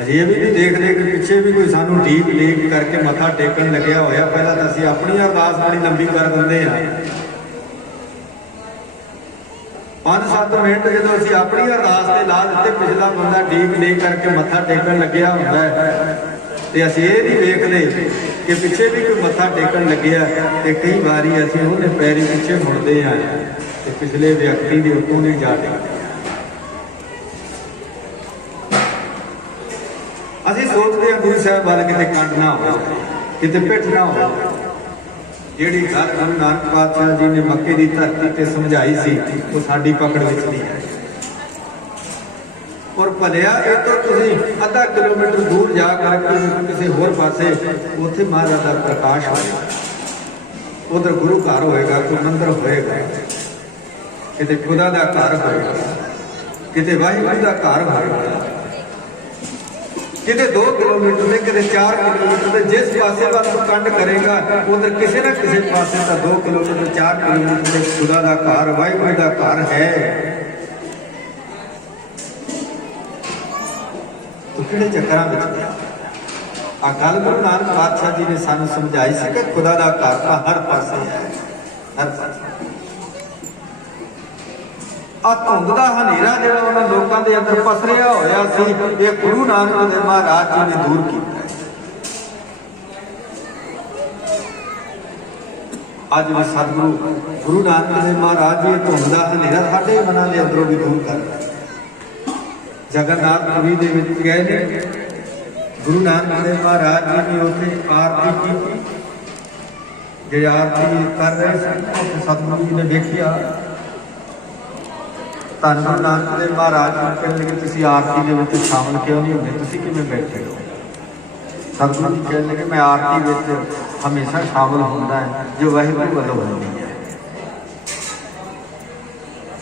ਅਜੇ ਇਹ ਵੀ ਨਹੀਂ ਦੇਖਦੇ ਕਿ ਪਿੱਛੇ ਵੀ ਕੋਈ ਸਾਨੂੰ ਢੀਕ ਲੀਕ ਕਰਕੇ ਮੱਥਾ ਟੇਕਣ ਲੱਗਿਆ ਹੋਇਆ। ਪਹਿਲਾਂ ਤਾਂ ਅਸੀਂ ਆਪਣੀ ਅਰਦਾਸ ਬੜੀ ਲੰਬੀ ਕਰ ਦਿੰਦੇ ਹਾਂ। 5-7 ਮਿੰਟ ਜਦੋਂ ਅਸੀਂ ਆਪਣੀ ਅਰਦਾਸ ਤੇ ਲਾ ਦਿੱਤੇ, ਪਿਛਲਾ ਬੰਦਾ ਢੀਕ ਲੀਕ ਕਰਕੇ ਮੱਥਾ ਟੇਕਣ ਲੱਗਿਆ ਹੁੰਦਾ ਹੈ ਤੇ ਅਸੀਂ ਇਹ ਨਹੀਂ ਵੇਖਦੇ ਕਿ ਪਿੱਛੇ ਵੀ ਕੋਈ ਮੱਥਾ ਟੇਕਣ ਲੱਗਿਆ। ਤੇ ਕਈ ਵਾਰੀ ਅਸੀਂ ਉਹਦੇ ਪੈਰੀ ਪਿੱਛੇ ਮੁੜਦੇ ਹਾਂ ਤੇ ਪਿਛਲੇ ਵਿਅਕਤੀ ਦੇ ਉੱਤੋਂ ਨਹੀਂ ਜਾ ਟੇਕਦੇ। ਅਸੀਂ ਸੋਚਦੇ ਹਾਂ ਗੁਰੂ ਸਾਹਿਬ ਵੱਲ ਕਿਤੇ ਕੰਡ ਨਾ ਹੋਵੇ, ਕਿਤੇ ਪਿੱਠ ਨਾ ਹੋਵੇ। ਜਿਹੜੀ ਗੱਲ ਗੁਰੂ ਨਾਨਕ ਪਾਤਸ਼ਾਹ ਜੀ ਨੇ ਮੱਕੇ ਦੀ ਧਰਤੀ ਤੇ ਸਮਝਾਈ ਸੀ ਉਹ ਸਾਡੀ ਪਕੜ ਵਿੱਚ ਨਹੀਂ ਹੈ। ਔਰ ਭਲਿਆ ਇਹ ਤੋਂ ਤੁਸੀਂ ਅੱਧਾ ਕਿਲੋਮੀਟਰ ਦੂਰ ਜਾ ਕਰਕੇ ਕਿਸੇ ਹੋਰ ਪਾਸੇ ਉੱਥੇ ਮਹਾਰਾਜ ਦਾ ਪ੍ਰਕਾਸ਼ ਹੋਏਗਾ, ਉਧਰ ਗੁਰੂ ਘਰ ਹੋਏਗਾ, ਕੋਈ ਮੰਦਰ ਹੋਏਗਾ, ਕਿਤੇ ਖੁਦਾ ਦਾ ਘਰ ਹੋਏਗਾ, ਕਿਤੇ ਵਾਹਿਗੁਰੂ ਦਾ ਘਰ ਹੋਏਗਾ। ਕਿਤੇ 2 ਕਿਲੋਮੀਟਰ ਦੇ, ਕਿਤੇ 4 ਕਿਲੋਮੀਟਰ ਦੇ, ਜਿਸ ਪਾਸੇ ਵੱਲ ਤੂੰ ਕੰਡ ਕਰੇਗਾ ਉਧਰ ਕਿਸੇ ਨਾ ਕਿਸੇ ਪਾਸੇ ਤਾਂ 2 ਕਿਲੋਮੀਟਰ 4 ਕਿਲੋਮੀਟਰ ਦੇ ਖੁਦਾ ਦਾ ਘਰ, ਵਾਹਿਗੁਰੂ ਦਾ ਘਰ ਹੈ। ਤੂੰ ਕਿਹੜੇ ਚੱਕਰਾਂ ਵਿੱਚ ਆ ਗੱਲ ਗੁਰੂ ਨਾਨਕ ਪਾਤਸ਼ਾਹ ਜੀ ਨੇ ਸਾਨੂੰ ਸਮਝਾਈ ਸੀ ਕਿ ਖੁਦਾ ਦਾ ਘਰ ਤਾਂ ਹਰ ਪਾਸੇ ਹੈ, ਹਰ ਪਾਸੇ। ਆ ਧੁੰਦ ਦਾ ਹਨੇਰਾ ਜਿਹੜਾ ਉਹਨਾਂ ਲੋਕਾਂ ਦੇ ਅੰਦਰ ਪਸਰਿਆ ਹੋਇਆ ਸੀ, ਇਹ ਗੁਰੂ ਨਾਨਕ ਦੇਵ ਮਹਾਰਾਜ ਜੀ ਨੇ ਦੂਰ ਕੀਤਾ। ਅੱਜ ਵੀ ਸਤਿਗੁਰੂ ਗੁਰੂ ਨਾਨਕ ਦੇਵ ਮਹਾਰਾਜ ਜੀ ਇਹ ਧੁੰਦ ਦਾ ਹਨੇਰਾ ਸਾਡੇ ਮਨਾਂ ਦੇ ਅੰਦਰੋਂ ਵੀ ਦੂਰ ਕਰ ਦਿੱਤਾ। ਜਗਨਨਾਥਪੁਰੀ ਦੇ ਵਿੱਚ ਗਏ ਨੇ, ਗੁਰੂ ਨਾਨਕ ਦੇਵ ਮਹਾਰਾਜ ਜੀ ਨੇ ਉੱਥੇ ਆਰਤੀ ਕੀਤੀ। ਜੇ ਆਰਤੀ ਕਰ ਰਹੇ ਸਨ, ਸਤਿਗੁਰੂ ਜੀ ਨੇ ਵੇਖਿਆ, ਧੰਨ ਗੁਰੂ ਨਾਨਕ ਦੇਵ ਮਹਾਰਾਜ ਨੂੰ ਕਹਿਣ ਲੱਗੇ, ਤੁਸੀਂ ਆਰਤੀ ਦੇ ਵਿੱਚ ਸ਼ਾਮਲ ਕਿਉਂ ਨਹੀਂ ਹੁੰਦੇ, ਤੁਸੀਂ ਕਿਵੇਂ ਬੈਠੇ ਹੋ? ਸਤਿਗੁਰੂ ਜੀ ਕਹਿਣ ਲੱਗੇ, ਮੈਂ ਆਰਤੀ ਵਿੱਚ ਹਮੇਸ਼ਾ ਸ਼ਾਮਲ ਹੁੰਦਾ ਹੈ ਜੋ ਵਾਹਿਗੁਰੂ ਵੱਲੋਂ ਹੁੰਦੀ ਹੈ।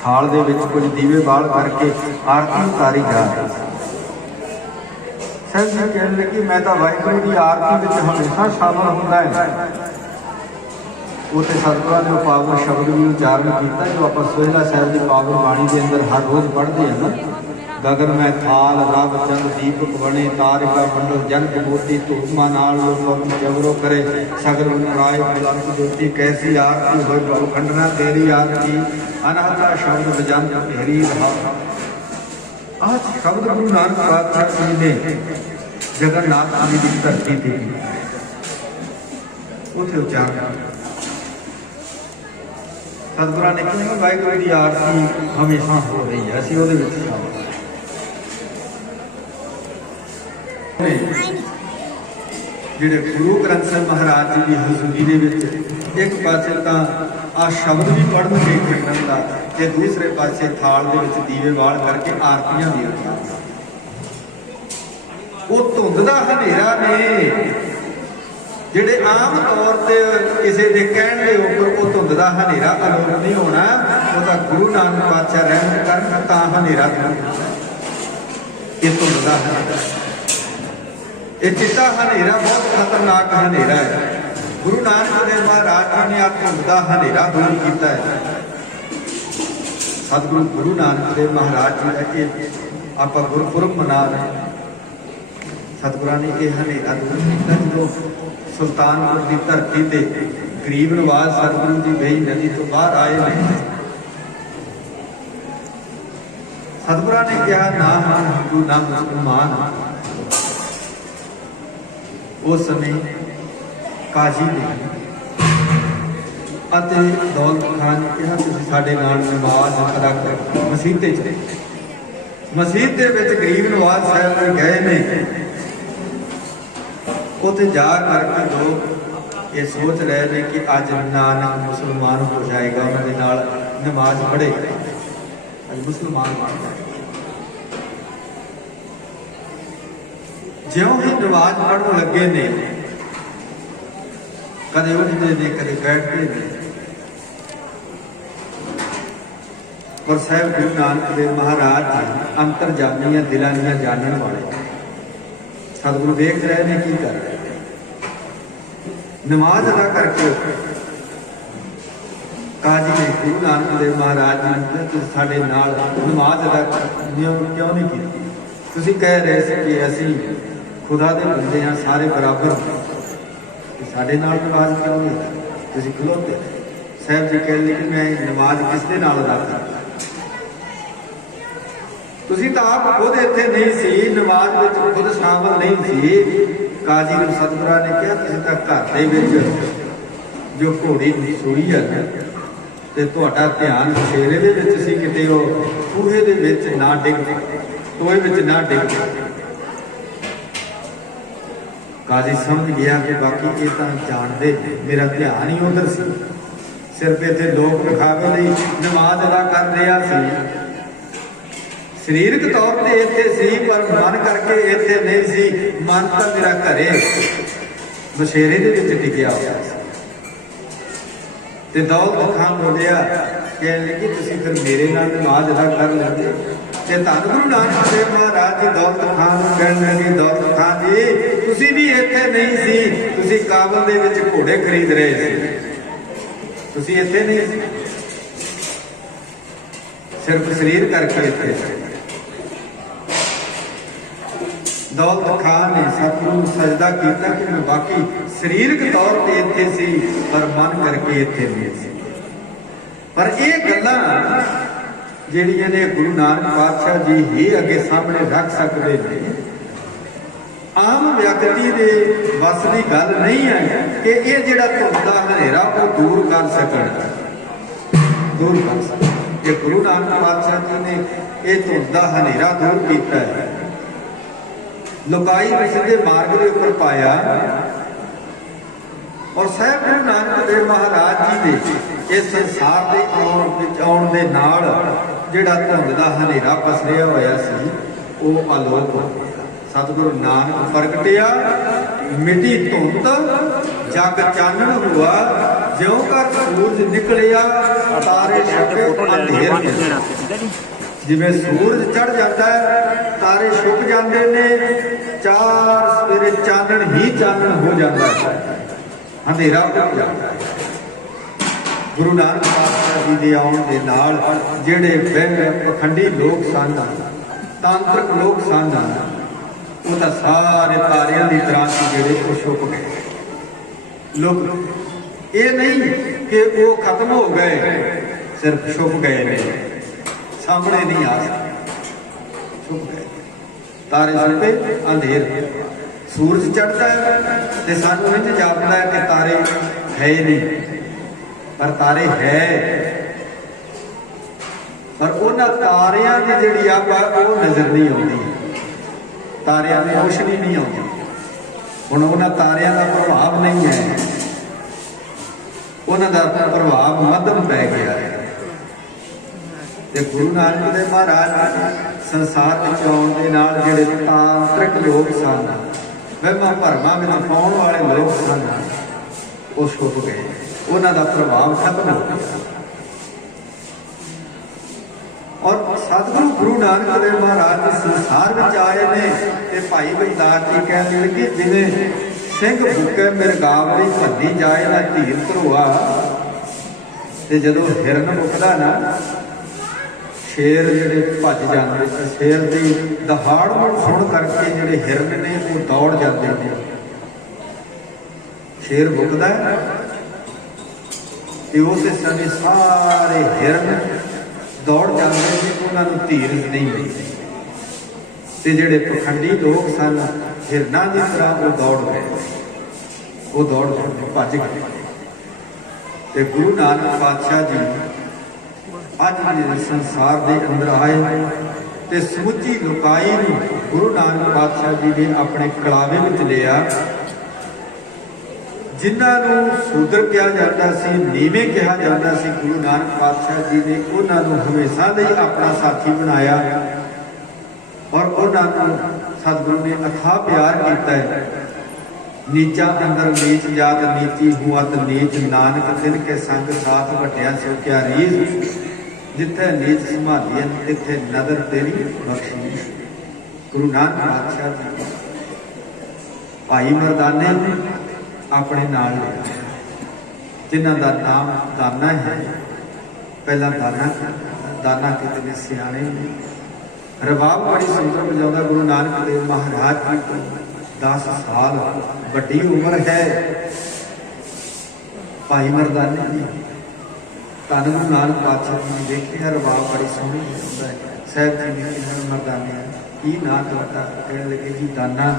ਥਾਲ ਦੇ ਵਿੱਚ ਕੁਝ ਦੀਵੇ ਬਾਲ ਕਰਕੇ ਆਰਤੀ ਉਤਾਰੀ ਜਾ ਰਹੀ ਸੀ। ਸਾਹਿਬ ਜੀ ਕਹਿਣ ਲੱਗੇ, ਮੈਂ ਤਾਂ ਵਾਹਿਗੁਰੂ ਦੀ ਆਰਤੀ ਵਿੱਚ ਹਮੇਸ਼ਾ ਸ਼ਾਮਲ ਹੁੰਦਾ ਹੈ। ਉੱਥੇ ਸਤਿਗੁਰਾਂ ਨੇ ਪਾਵਨ ਸ਼ਬਦ ਵੀ ਉਚਾਰਨ ਕੀਤਾ ਜੋ ਆਪਾਂ ਸੋਹਿਲਾ ਸਾਹਿਬ ਦੀ ਪਾਵਨ ਬਾਣੀ ਦੇ ਅੰਦਰ ਹਰ ਰੋਜ਼ ਪੜ੍ਹਦੇ ਹਾਂ ਨਾ। ਗਗਨ ਮੈਂ ਥਾਲ ਰਬ ਚੰਦ ਦੀਪਕ ਬਣੇ, ਤਾਰਿਕਾ ਮੰਡਲ ਜਨਕ ਮੋਤੀ, ਧੂਮਾ ਨਾਲ ਲੋਕ ਜਬਰੋ ਕਰੇ, ਸਗਲ ਰਾਏ ਬੁਲੰਦ ਜੋਤੀ, ਕੈਸੀ ਆਰਤੀ ਹੋਏ ਪ੍ਰਭੂ ਖੰਡਨਾ ਤੇਰੀ ਆਰਤੀ, ਅਨਾਥਾ ਸ਼ਬਦ ਵਜੰਤ ਹਰੀ ਰਹਾ। ਆਹ ਸ਼ਬਦ ਗੁਰੂ ਨਾਨਕ ਪਾਤਸ਼ਾਹ ਜੀ ਨੇ ਜਗਨਨਾਥ ਜੀ ਦੀ ਧਰਤੀ ਤੇ ਉੱਥੇ ਉਚਾਰਨ। ਸਤਿਗੁਰਾਂ ਨੇ ਕਿਹਾ, ਵਾਹਿਗੁਰੂ ਦੀ ਆਰਤੀ ਹਮੇਸ਼ਾ ਹੋ ਰਹੀ ਹੈ, ਅਸੀਂ ਉਹਦੇ ਵਿੱਚ ਸ਼ਾਮਲ। ਜਿਹੜੇ ਗੁਰੂ ਗ੍ਰੰਥ ਸਾਹਿਬ ਮਹਾਰਾਜ ਜੀ ਦੀ ਹਜ਼ੂਰੀ ਦੇ ਵਿੱਚ ਇੱਕ ਪਾਸੇ ਤਾਂ ਆ ਸ਼ਬਦ ਵੀ ਪੜ੍ਹਨ ਦੇ ਖੇਡਣ ਦਾ, ਤੇ ਦੂਸਰੇ ਪਾਸੇ ਥਾਲ ਦੇ ਵਿੱਚ ਦੀਵੇ ਬਾਲ ਕਰਕੇ ਆਰਤੀਆਂ ਵੀ ਰੱਖੀਆਂ। ਉਹ ਧੁੰਦ ਦਾ ਹਨੇਰਾ ਨੇ ਜਿਹੜੇ ਆਮ ਤੌਰ ਤੇ ਕਿਸੇ ਦੇ ਕਹਿਣ ਦੇ ਉੱਪਰ ਉਹ ਧੁੰਦ ਦਾ ਹਨੇਰਾ ਅਲੋਪ ਨਹੀਂ ਹੋਣਾ, ਉਹ ਤਾਂ ਗੁਰੂ ਨਾਨਕ ਪਾਤਸ਼ਾਹ ਰਹਿਮਤ ਕਰਨ ਤਾਂ ਹਨੇਰਾ ਦੂਰ ਹੁੰਦਾ। ਇਹ ਧੁੰਦ ਦਾ ਹਨੇਰਾ, ਇਹ ਚਿੱਟਾ ਹਨੇਰਾ ਬਹੁਤ ਖਤਰਨਾਕ ਹਨੇਰਾ ਹੈ। ਗੁਰੂ ਨਾਨਕ ਦੇਵ ਮਹਾਰਾਜ ਜੀ ਨੇ ਆ ਧੁੰਦ ਦਾ ਹਨੇਰਾ ਦੂਰ ਕੀਤਾ ਹੈ। ਸਤਿਗੁਰੂ ਗੁਰੂ ਨਾਨਕ ਦੇਵ ਮਹਾਰਾਜ ਜੀ ਦਾ ਇਹ ਆਪਾਂ ਗੁਰਪੁਰਬ ਮਨਾ ਰਹੇ। ਸਤਿਗੁਰਾਂ ਨੇ ਇਹ ਹਨੇਰਾ ਦੂਰ ਕੀਤਾ ਜਦੋਂ ਸੁਲਤਾਨਪੁਰ ਦੀ ਧਰਤੀ ਤੇ ਗਰੀਬ ਨਵਾਜ਼ ਸਤਿਗੁਰੂ ਜੀ ਵੇਈ ਨਦੀ ਤੋਂ ਬਾਹਰ ਆਏ ਨੇ। ਸਤਿਗੁਰਾਂ ਨੇ ਕਿਹਾ, ਨਾ ਹਾਂ ਹਿੰਦੂ ਨਾ ਮੁਸਲਮਾਨ। ਉਸ ਸਮੇਂ ਕਾਜ਼ੀ ਨੇ ਅਤੇ ਦੌਲਤ ਖਾਨ ਨੇ ਕਿਹਾ, ਤੁਸੀਂ ਸਾਡੇ ਨਾਲ ਨਮਾਜ਼ ਅਦਾ ਕਰੋ। ਮਸੀਤ ਤੇ ਚਲੇ, ਮਸੀਤ ਦੇ ਵਿੱਚ ਗਰੀਬ ਨਵਾਜ਼ ਸਾਹਿਬ ਗਏ ਨੇ। ਉੱਥੇ ਜਾ ਕਰਕੇ ਲੋਕ ਇਹ ਸੋਚ ਰਹੇ ਨੇ ਕਿ ਅੱਜ ਨਾਨਕ ਮੁਸਲਮਾਨ ਹੋ ਜਾਏਗਾ, ਉਹਨਾਂ ਦੇ ਨਾਲ ਨਮਾਜ਼ ਪੜ੍ਹੇਗਾ, ਅੱਜ ਮੁਸਲਮਾਨ ਬਣ ਜਾਏਗਾ। ਜਿਉਂ ਹੀ ਨਮਾਜ਼ ਪੜ੍ਹਨ ਲੱਗੇ ਨੇ, ਕਦੇ ਉੱਠਦੇ ਨੇ ਕਦੇ ਬੈਠਦੇ ਨੇ। ਪਰ ਸਾਹਿਬ ਗੁਰੂ ਨਾਨਕ ਦੇਵ ਮਹਾਰਾਜ ਅੰਤਰਜਾਮੀਆਂ ਦਿਲਾਂ ਦੀਆਂ ਜਾਣਨ ਵਾਲੇ ਸਤਿਗੁਰੂ ਦੇਖ ਰਹੇ ਨੇ ਕੀ ਕਰ ਰਹੇ। ਨਮਾਜ਼ ਅਦਾ ਕਰਕੇ ਕਾਜ਼ੀ ਨੇ ਗੁਰੂ ਨਾਨਕ ਦੇਵ ਮਹਾਰਾਜ ਜੀ ਨੂੰ ਤੁਸੀਂ ਸਾਡੇ ਨਾਲ ਨਮਾਜ਼ ਅਦਾ ਕਿਉਂ ਨਹੀਂ ਕੀਤੀ? ਤੁਸੀਂ ਕਹਿ ਰਹੇ ਸੀ ਕਿ ਅਸੀਂ ਖੁਦਾ ਦੇ ਬੰਦੇ ਹਾਂ, ਸਾਰੇ ਬਰਾਬਰ, ਸਾਡੇ ਨਾਲ ਨਮਾਜ਼ ਕਿਉਂ ਨਹੀਂ? ਤੁਸੀਂ ਖਲੋਤੇ। ਸਾਹਿਬ ਜੀ ਕਹਿੰਦੇ ਕਿ ਮੈਂ ਨਮਾਜ਼ ਕਿਸ ਦੇ ਨਾਲ ਅਦਾ ਕਰਾਂ? ਤੁਸੀਂ ਤਾਂ ਆਪ ਖੁਦ ਇੱਥੇ ਨਹੀਂ ਸੀ, ਨਮਾਜ਼ ਵਿੱਚ ਖੁਦ ਸ਼ਾਮਲ ਨਹੀਂ ਸੀ। ਕਾਜ਼ੀ ਨੂੰ ਸਤਿਗੁਰਾਂ ਨੇ ਕਿਹਾ, ਤੁਸੀਂ ਤਾਂ ਘਰ ਦੇ ਵਿੱਚ ਜੋ ਘੋੜੀ ਸੂਈ ਹੈ ਤੇ ਤੁਹਾਡਾ ਧਿਆਨ ਸ਼ੇਰੇ ਦੇ ਵਿੱਚ ਸੀ, ਕਿਤੇ ਉਹ ਖੂਹੇ ਦੇ ਵਿੱਚ ਨਾ ਡਿੱਗ, ਟੋਏ ਵਿੱਚ ਨਾ ਡਿੱਗ। ਕਾਜ਼ੀ ਸਮਝ ਗਿਆ ਕਿ ਬਾਕੀ ਇਹ ਤਾਂ ਜਾਣਦੇ, ਮੇਰਾ ਧਿਆਨ ਹੀ ਉਧਰ ਸੀ, ਸਿਰਫ ਇੱਥੇ ਲੋਕ ਵਿਖਾਵੇ ਲਈ ਨਮਾਜ਼ ਅਦਾ ਕਰ ਰਿਹਾ ਸੀ। ਸਰੀਰਕ ਤੌਰ ਤੇ ਇੱਥੇ ਸੀ ਪਰ ਮਨ ਕਰਕੇ ਇੱਥੇ ਨਹੀਂ ਸੀ। ਮਨ ਤਾਂ ਮੇਰਾ ਘਰੇ ਮਸ਼ੇਰੇ ਦੇ ਵਿੱਚ ਟਿਕਿਆ ਹੋਇਆ ਸੀ। ਤੇ ਦੌਲਤ ਖਾਨ ਬੋਲਿਆ, ਕਹਿਣ ਲੱਗੀ ਤੁਸੀਂ ਫਿਰ ਮੇਰੇ ਨਾਲ ਨਮਾਜ਼ ਅਦਾ ਕਰ ਲੈਂਦੇ। ਤੇ ਧੰਨ ਗੁਰੂ ਨਾਨਕ ਦੇਵ ਮਹਾਰਾਜ ਜੀ ਦੌਲਤ ਖਾਨ ਨੂੰ ਕਹਿਣ ਲੱਗੇ, ਦੌਲਤ ਖਾਨ ਜੀ ਤੁਸੀਂ ਵੀ ਇੱਥੇ ਨਹੀਂ ਸੀ, ਤੁਸੀਂ ਕਾਬਲ ਦੇ ਵਿੱਚ ਘੋੜੇ ਖਰੀਦ ਰਹੇ ਸੀ, ਤੁਸੀਂ ਇੱਥੇ ਨਹੀਂ ਸੀ, ਸਿਰਫ ਸਰੀਰ ਕਰਕੇ ਇੱਥੇ ਸੀ। ਦੌਲਤ ਖਾਨ ਨੇ ਸਤਿਗੁਰੂ ਨੂੰ ਸਜਦਾ ਕੀਤਾ ਕਿ ਮੈਂ ਬਾਕੀ ਸਰੀਰਕ ਤੌਰ ਤੇ ਇੱਥੇ ਸੀ ਪਰ ਮਨ ਕਰਕੇ ਇੱਥੇ ਨਹੀਂ ਸੀ। ਪਰ ਇਹ ਗੱਲਾਂ ਜਿਹੜੀਆਂ ਨੇ ਗੁਰੂ ਨਾਨਕ ਪਾਤਸ਼ਾਹ ਜੀ ਹੀ ਅੱਗੇ ਸਾਹਮਣੇ ਰੱਖ ਸਕਦੇ ਨੇ। ਆਮ ਵਿਅਕਤੀ ਦੇ ਵੱਸ ਦੀ ਗੱਲ ਨਹੀਂ ਹੈ ਕਿ ਇਹ ਜਿਹੜਾ ਧੁੰਦ ਦਾ ਹਨੇਰਾ ਉਹ ਦੂਰ ਕਰ ਸਕਣ, ਦੂਰ ਕਰ ਸਕਣ। ਕਿ ਗੁਰੂ ਨਾਨਕ ਪਾਤਸ਼ਾਹ ਜੀ ਨੇ ਇਹ ਧੁੰਦ ਦਾ ਹਨੇਰਾ ਦੂਰ ਕੀਤਾ ਹੈ, ਲੁਕਾਈ ਨੂੰ ਸਿੱਧੇ ਮਾਰਗ ਦੇ ਉੱਪਰ ਪਾਇਆ। ਔਰ ਸਾਹਿਬ ਗੁਰੂ ਨਾਨਕ ਦੇਵ ਮਹਾਰਾਜ ਜੀ ਦੇ ਇਸ ਸੰਸਾਰ ਦੇ ਆਉਣ ਦੇ ਨਾਲ ਜਿਹੜਾ ਧੁੰਦ ਦਾ ਹਨੇਰਾ ਪਸਰਿਆ ਹੋਇਆ ਸੀ ਉਹ ਆਲੋਕ ਹੋ ਗਿਆ। ਸਤਿਗੁਰੂ ਨਾਨਕ ਪ੍ਰਗਟਿਆ, ਮਿਟੀ ਧੁੰਦ ਜਗ ਚਾਨਣ ਹੁਆ, ਜਿਉਂ ਕਰ ਸੂਰਜ ਨਿਕਲਿਆ ਤਾਰੇ ਛੁਪੇ ਅੰਧੇਰ। ਜਿਵੇਂ ਸੂਰਜ ਚੜ ਜਾਂਦਾ ਹੈ ਤਾਰੇ ਛੁਪ ਜਾਂਦੇ ਨੇ, ਚਾਰ ਸਵੇਰੇ ਚਾਨਣ ਹੀ ਚਾਨਣ ਹੋ ਜਾਂਦਾ ਹੈ, ਅੰਧੇਰਾ ਹੋ ਜਾਂਦਾ ਹੈ। ਗੁਰੂ ਨਾਨਕ ਪਾਤਸ਼ਾਹ ਜੀ ਦੇ ਆਉਣ ਦੇ ਨਾਲ ਜਿਹੜੇ ਵਹਿਮ ਪਖੰਡੀ ਲੋਕ ਸਨ, ਤਾਂਤਰਿਕ ਲੋਕ ਸਨ, ਉਹ ਤਾਂ ਸਾਰੇ ਤਾਰਿਆਂ ਦੀ ਤਰ੍ਹਾਂ ਸੀ ਜਿਹੜੇ ਉਹ ਛੁਪ ਗਏ। ਲੋਕ ਇਹ ਨਹੀਂ ਕਿ ਉਹ ਖਤਮ ਹੋ ਗਏ, ਸਿਰਫ ਛੁਪ ਗਏ ਨੇ, ਸਾਹਮਣੇ ਨਹੀਂ ਆ ਸਕੇ, ਛੁਪ ਗਏ। ਤਾਰੇ ਛੁਪੇ ਅੰਧੇਰ। ਸੂਰਜ ਚੜ੍ਹਦਾ ਹੈ ਤੇ ਸਾਨੂੰ ਇੰਝ ਜਾਪਦਾ ਹੈ ਕਿ ਤਾਰੇ ਹੈ ਨਹੀਂ, ਪਰ ਤਾਰੇ ਹੈ। ਪਰ ਉਹਨਾਂ ਤਾਰਿਆਂ ਦੀ ਜਿਹੜੀ ਆਪ ਉਹ ਨਜ਼ਰ ਨਹੀਂ ਆਉਂਦੀ, ਤਾਰਿਆਂ ਦੀ ਰੋਸ਼ਨੀ ਨਹੀਂ ਆਉਂਦੀ। ਹੁਣ ਉਹਨਾਂ ਤਾਰਿਆਂ ਦਾ ਪ੍ਰਭਾਵ ਨਹੀਂ ਹੈ, ਉਹਨਾਂ ਦਾ ਪ੍ਰਭਾਵ ਮੱਧਮ ਪੈ ਗਿਆ ਹੈ। ਤੇ ਗੁਰੂ ਨਾਨਕ ਦੇਵ ਮਹਾਰਾਜ ਸੰਸਾਰ ਵਿੱਚ ਆਉਣ ਦੇ ਨਾਲ ਜਿਹੜੇ ਤਾਂਤਰਿਕ ਲੋਕ ਸਨ, ਵਹਿਮਾਂ ਭਰਮਾਂ ਵਿੱਚ ਪਾਉਣ ਵਾਲੇ ਲੋਕ ਸਨ, ਉਹ ਛੁਪ ਗਏ, ਉਹਨਾਂ ਦਾ ਪ੍ਰਭਾਵ ਖਤਮ ਹੋ ਗਿਆ। ਔਰ ਸਤਿਗੁਰੂ ਗੁਰੂ ਨਾਨਕ ਦੇਵ ਮਹਾਰਾਜ ਜੀ ਸੰਸਾਰ ਵਿੱਚ ਆਏ ਨੇ ਤੇ ਭਾਈ ਬਲਦਾਰ ਜੀ ਕਹਿੰਦੇ ਨੇ ਕਿ ਜਿਵੇਂ ਸਿੰਘ ਭੁੱਕੇ ਮਿਰਗਾਵਲੀ ਭੰਨੀ ਜਾਏ ਨਾ ਧੀਰ ਧਰੋਆ। ਤੇ ਜਦੋਂ ਹਿਰਨ ਮੁੱਕਦਾ ਨਾ, ਸ਼ੇਰ ਜਿਹੜੇ ਭੱਜ ਜਾਂਦੇ, ਸ਼ੇਰ ਦੀ ਦਹਾੜ ਨੂੰ ਸੁਣ ਕਰਕੇ ਜਿਹੜੇ ਹਿਰਨ ਨੇ ਉਹ ਦੌੜ ਜਾਂਦੇ ਨੇ। ਸ਼ੇਰ ਮੁੱਕਦਾ ਤੇ ਉਸੇ ਸਮੇਂ ਸਾਰੇ ਹਿਰਨ ਦੌੜ ਜਾਂਦੇ ਨੇ, ਉਹਨਾਂ ਨੂੰ ਧੀਰਜ ਨਹੀਂ ਮਿਲਦੀ। ਤੇ ਜਿਹੜੇ ਪਖੰਡੀ ਲੋਕ ਸਨ, ਹਿਰਨਾਂ ਦੀ ਤਰ੍ਹਾਂ ਉਹ ਦੌੜ ਗਏ, ਉਹ ਦੌੜ ਗਏ, ਭੱਜ ਗਏ। ਤੇ ਗੁਰੂ ਨਾਨਕ ਪਾਤਸ਼ਾਹ ਜੀ ਅੱਜ ਸੰਸਾਰ ਦੇ ਅੰਦਰ ਆਏ ਤੇ ਸਮੁੱਚੀ ਲੁਕਾਈ ਨੂੰ ਗੁਰੂ ਨਾਨਕ ਪਾਤਸ਼ਾਹ ਜੀ ਨੇ ਆਪਣੇ ਕਲਾਵੇ ਵਿੱਚ ਲਿਆ। ਜਿਨ੍ਹਾਂ ਨੂੰ ਸ਼ੂਦਰ ਕਿਹਾ ਜਾਂਦਾ ਸੀ, ਨੀਵੇਂ ਕਿਹਾ ਜਾਂਦਾ ਸੀ, ਗੁਰੂ ਨਾਨਕ ਪਾਤਸ਼ਾਹ ਜੀ ਨੇ ਉਹਨਾਂ ਨੂੰ ਹਮੇਸ਼ਾ ਲਈ ਆਪਣਾ ਸਾਥੀ ਬਣਾਇਆ। ਔਰ ਉਹਨਾਂ ਨੂੰ ਸਤਿਗੁਰੂ ਨੇ ਅਥਾਹ ਪਿਆਰ ਕੀਤਾ ਹੈ। ਨੀਚਾ ਅੰਦਰ ਨੀਚ ਜਾਤ ਨੀਚੀ ਹੁਆਤ ਨੀਚ, ਨਾਨਕ ਤਿਨ ਕੇ ਸੰਗ ਸਾਥ ਵਟਿਆ ਸੋ ਕਿਆ ਰੀਝ। ਜਿੱਥੇ ਨੀਚ ਸੰਭਾਲੀਏ ਤਿੱਥੇ ਨਦਰ ਤੇਰੀ ਬਖਸ਼ੀਸ਼। ਗੁਰੂ ਨਾਨਕ ਪਾਤਸ਼ਾਹ ਜੀ ਭਾਈ ਮਰਦਾਨੇ ਨੇ ਆਪਣੇ ਨਾਲ ਲਿਆ, ਜਿਨ੍ਹਾਂ ਦਾ ਨਾਮ ਦਾਨਾ ਹੈ। ਪਹਿਲਾਂ ਦਾਨਾ ਕਿਤੇ ਨੇ ਸਿਆਣੇ ਨੇ। ਰਬਾਬ ਬੜੀ ਸੁੰਦਰ ਵਜਾਉਂਦਾ ਗੁਰੂ ਨਾਨਕ ਦੇਵ ਮਹਾਰਾਜ ਜੀ, 10 ਸਾਲ ਵੱਡੀ ਉਮਰ ਹੈ ਭਾਈ ਮਰਦਾਨੇ ਦੀ। ਧੰਨ ਗੁਰੂ ਨਾਨਕ ਪਾਤਸ਼ਾਹ ਜੀ ਨੇ ਦੇਖਿਆ ਰਬਾਬ ਬੜੀ ਸੋਹਣੀ ਹੁੰਦਾ ਹੈ। ਸਾਹਿਬ ਜੀ ਨੇ ਕਿਹਾ ਮਰਦਾਨਿਆ ਕੀ ਨਾਂ ਤੁਹਾਡਾ? ਕਹਿਣ ਲੱਗੇ ਜੀ ਦਾਨਾ।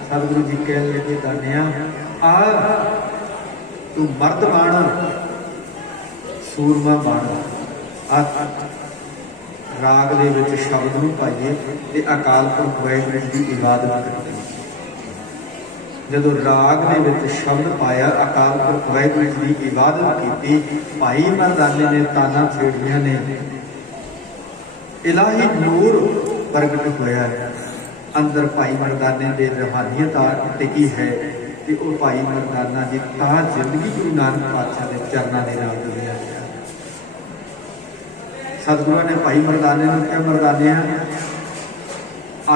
ਸਤਿਗੁਰੂ ਜੀ ਕਹਿਣ ਲੱਗੇ ਦਾਨਿਆ ਆ ਤੂੰ ਮਰਦ ਬਣ, ਸੂਰਮਾ ਬਣ। ਆ ਰਾਗ ਦੇ ਵਿੱਚ ਸ਼ਬਦ ਨੂੰ ਪਾਈਏ ਤੇ ਅਕਾਲ ਪੁਰਖ ਵਾਹਿਗੁਰੂ ਦੀ ਇਬਾਦਤ ਕਰੀਏ। ਜਦੋਂ ਰਾਗ ਦੇ ਵਿੱਚ ਸ਼ਬਦ ਪਾਇਆ, ਅਕਾਲ ਪੁਰਖ ਵਾਹਿਗੁਰੂ ਦੀ ਇਬਾਦਤ ਕੀਤੀ, ਭਾਈ ਮਰਦਾਨੇ ਨੇ ਤਾਨਾਂ ਛੇੜੀਆਂ ਨੇ। ਇਲਾਹੀ ਨੂਰ ਪ੍ਰਗਟ ਹੋਇਆ ਅੰਦਰ ਭਾਈ ਮਰਦਾਨੇ ਦੇ ਰੂਹਾਨੀਅਤ ਟਿਕੀ ਹੈ ਕਿ ਉਹ ਭਾਈ ਮਰਦਾਨਾ ਜੀ ਤਾਂ ਜ਼ਿੰਦਗੀ ਗੁਰੂ ਨਾਨਕ ਪਾਤਸ਼ਾਹ ਦੇ ਚਰਨਾਂ ਦੇ ਨਾਲ ਜੁੜਿਆ ਗਿਆ। ਸਤਿਗੁਰਾਂ ਨੇ ਭਾਈ ਮਰਦਾਨੇ ਨੂੰ ਕਿਹਾ, ਮਰਦਾਨਿਆ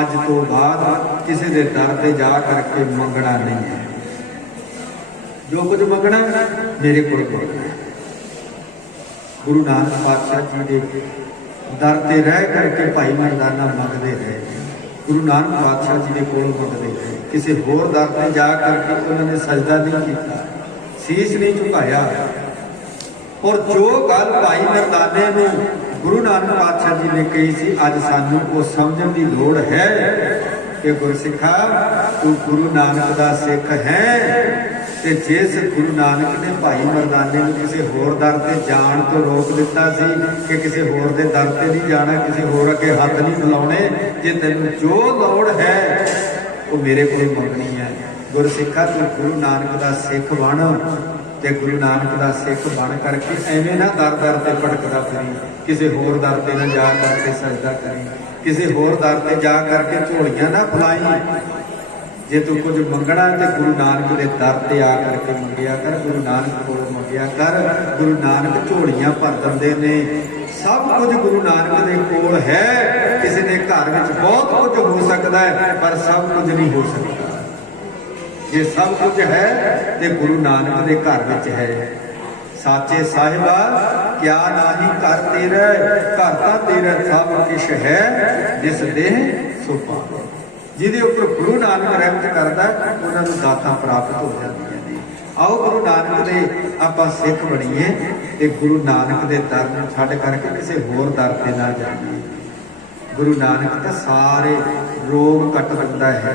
ਅੱਜ ਤੋਂ ਬਾਅਦ ਕਿਸੇ ਦੇ ਦਰ ਤੇ ਜਾ ਕਰਕੇ ਮੰਗਣਾ ਨਹੀਂ ਹੈ। ਜੋ ਕੁਝ ਮੰਗਣਾ ਮੇਰੇ ਕੋਲ ਮੰਗਣਾ। ਗੁਰੂ ਨਾਨਕ ਪਾਤਸ਼ਾਹ ਜੀ ਦੇ ਦਰ ਤੇ ਰਹਿ ਕਰਕੇ ਭਾਈ ਮਰਦਾਨਾ ਮੰਗਦੇ ਰਹੇ। ਗੁਰੂ ਨਾਨਕ ਪਾਤਸ਼ਾਹ ਜੀ ਦੇ ਕੋਲ ਮੰਗਦੇ ਰਹੇ। ਕਿਸੇ ਹੋਰ ਦਰ ਤੇ ਜਾ ਕਰਕੇ ਉਹਨਾਂ ਨੇ ਸਜਦਾ ਨਹੀਂ ਕੀਤਾ, ਸੀਸ ਨਹੀਂ ਝੁਕਾਇਆ। ਔਰ ਜੋ ਗੱਲ ਭਾਈ ਮਰਦਾਨੇ ਨੂੰ गुरु नानक पातशाह जी ने कही सी, अज सानू वो समझण की लोड़ है कि गुरसिखा तू गुरु नानक का सिख है। ते जिस गुरु नानक ने भाई मरदाने को किसी होर दर से जाण तो रोक दिता सी कि किसी होर दे दर से नहीं जाना, किसी होर अगे हथ नहीं मिलाने, जे तैनूं जो लोड़ है वो मेरे को मंगनी है। गुरसिखा तू गुरु नानक का सिख बन, ते गुरु नानक का सिख बन करके एवें ना दर दर से भटकदा फिरी, किसी होर दर से ना जा करके सजदा करी, किसी होर दर से जा करके झोलियां ना फुलाई। जे तू कुछ मंगना तो गुरु नानक के दर से आ करके मंगिया कर, गुरु नानक को मंगिया कर। गुरु नानक झोलियां भर दिंदे ने, सब कुछ गुरु नानक के कोल है। किसी के घर में बहुत कुछ हो सकता है पर सब कुछ नहीं हो सकता। जे सब कुछ है तो गुरु नानक के घर में है। साचे साहिबा क्या नाही घर तेरा, घर तो तेरा सब कुछ है, जिस देह सो पावे। जिहदे उपर गुरु नानक रहमत करता उन्होंने दातां प्राप्त हो जांदियां ने। आओ गुरु नानक दे आपां सिख बणीए ते गुरु नानक दे दर नूं छड्ड करके किसी होर दर ते ना जाइए। गुरु नानक तां सारे रोग कट दिंदा है।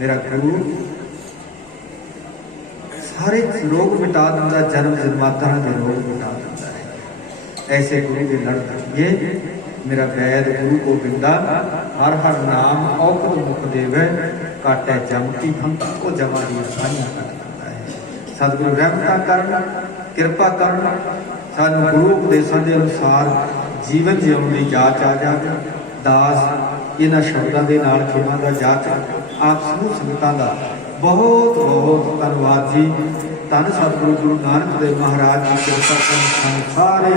मेरा गुरु सारे रोग मिटा दिंदा, जन्म जन्मांतरां दे रोग मिटा दिंदा है। ऐसे गुरु दे लड़ लगिए। मेरा वैद गुरु गोबिंदा हर हर नाम औखद मुख देवे, काटे जम की भंग को जमा दी साइयां कर दिंदा है। सतगुरु रहमतां करन, किरपा करन, सानूं गुरु उपदेशां दे अनुसार जीवन जीवन की जाच आ जाए। दास इन्हां शब्दां दे नाल खिमा दा जाच आप समूह संगतां दा बहुत बहुत धन्यवाद जी। धन सतगुरु गुरु नानक देव महाराज जी कृपा करन, सारे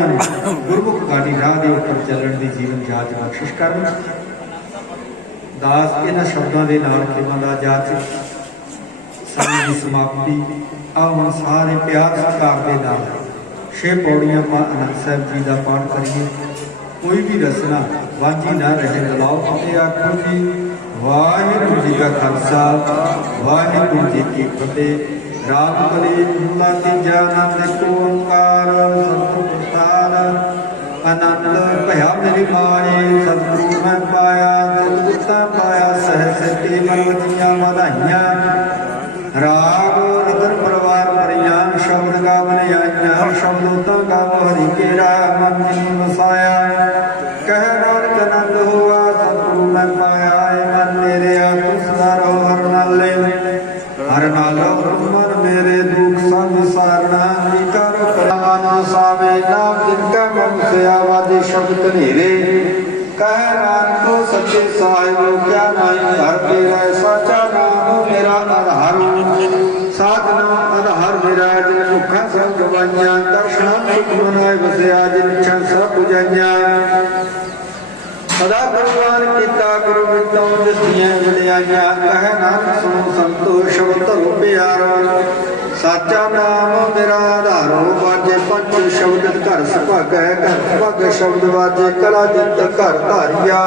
गुरमुख गाड़ी राह के उपर चलण की जीवन जाच बख्शिश करन। दास इन्हां शब्दों के नाल खिमा दा जाच समय की समाप्ति। आओ हम सारे प्यार सत्कार के नाल 6 पौड़ियां आनंद साहब जी का पाठ करिए। कोई भी रसना वांझी ना रहे। गलाओ फतेह आखो जी। वाहिगुरू जी का खालसा, वाहिगुरू जी की फतेह। राग कली मूला तीजा आनंद एक ओंकार, सतगुरु प्रसाद आनंद भया मेरी माए। सतगुरु मैं पाया, सतगुरता पाया, सहज ते मन वजियां वधाइयां। राग रतन परिवार परियां, शब्द गावन आइयां, शब्दों गावो हरि केरा, मन जिन वसाया। कह नानक आनंद हुआ, सतगुरु मैं पाया, मन मेरे तू सदा रहो हर नाले। हर नालो मन मेरे दुख सब विसारना, करो कलावान सावे नाम जिनका मन से आवाजे शब्द कनेरे। कह नानक सच्चे साहिब क्या नाई हर तेरा, साचा नाम मेरा आधार। सात नाम आधार मेरा, जिन भुखा सब गवाइया, दर्शना सुख मनाए बसिया, जिन इच्छा सब बुझाइया। सदा भगवान कीता गुरु विद्या दिसियां वडियाइयां। कह नानक सुनो संतोष धरो प्यारो, साचा नाम मेरा आधारो। वाजे पंच शब्द घर सुभागै, घर सुभागै शब्द वाजे कला जित घर धारिया।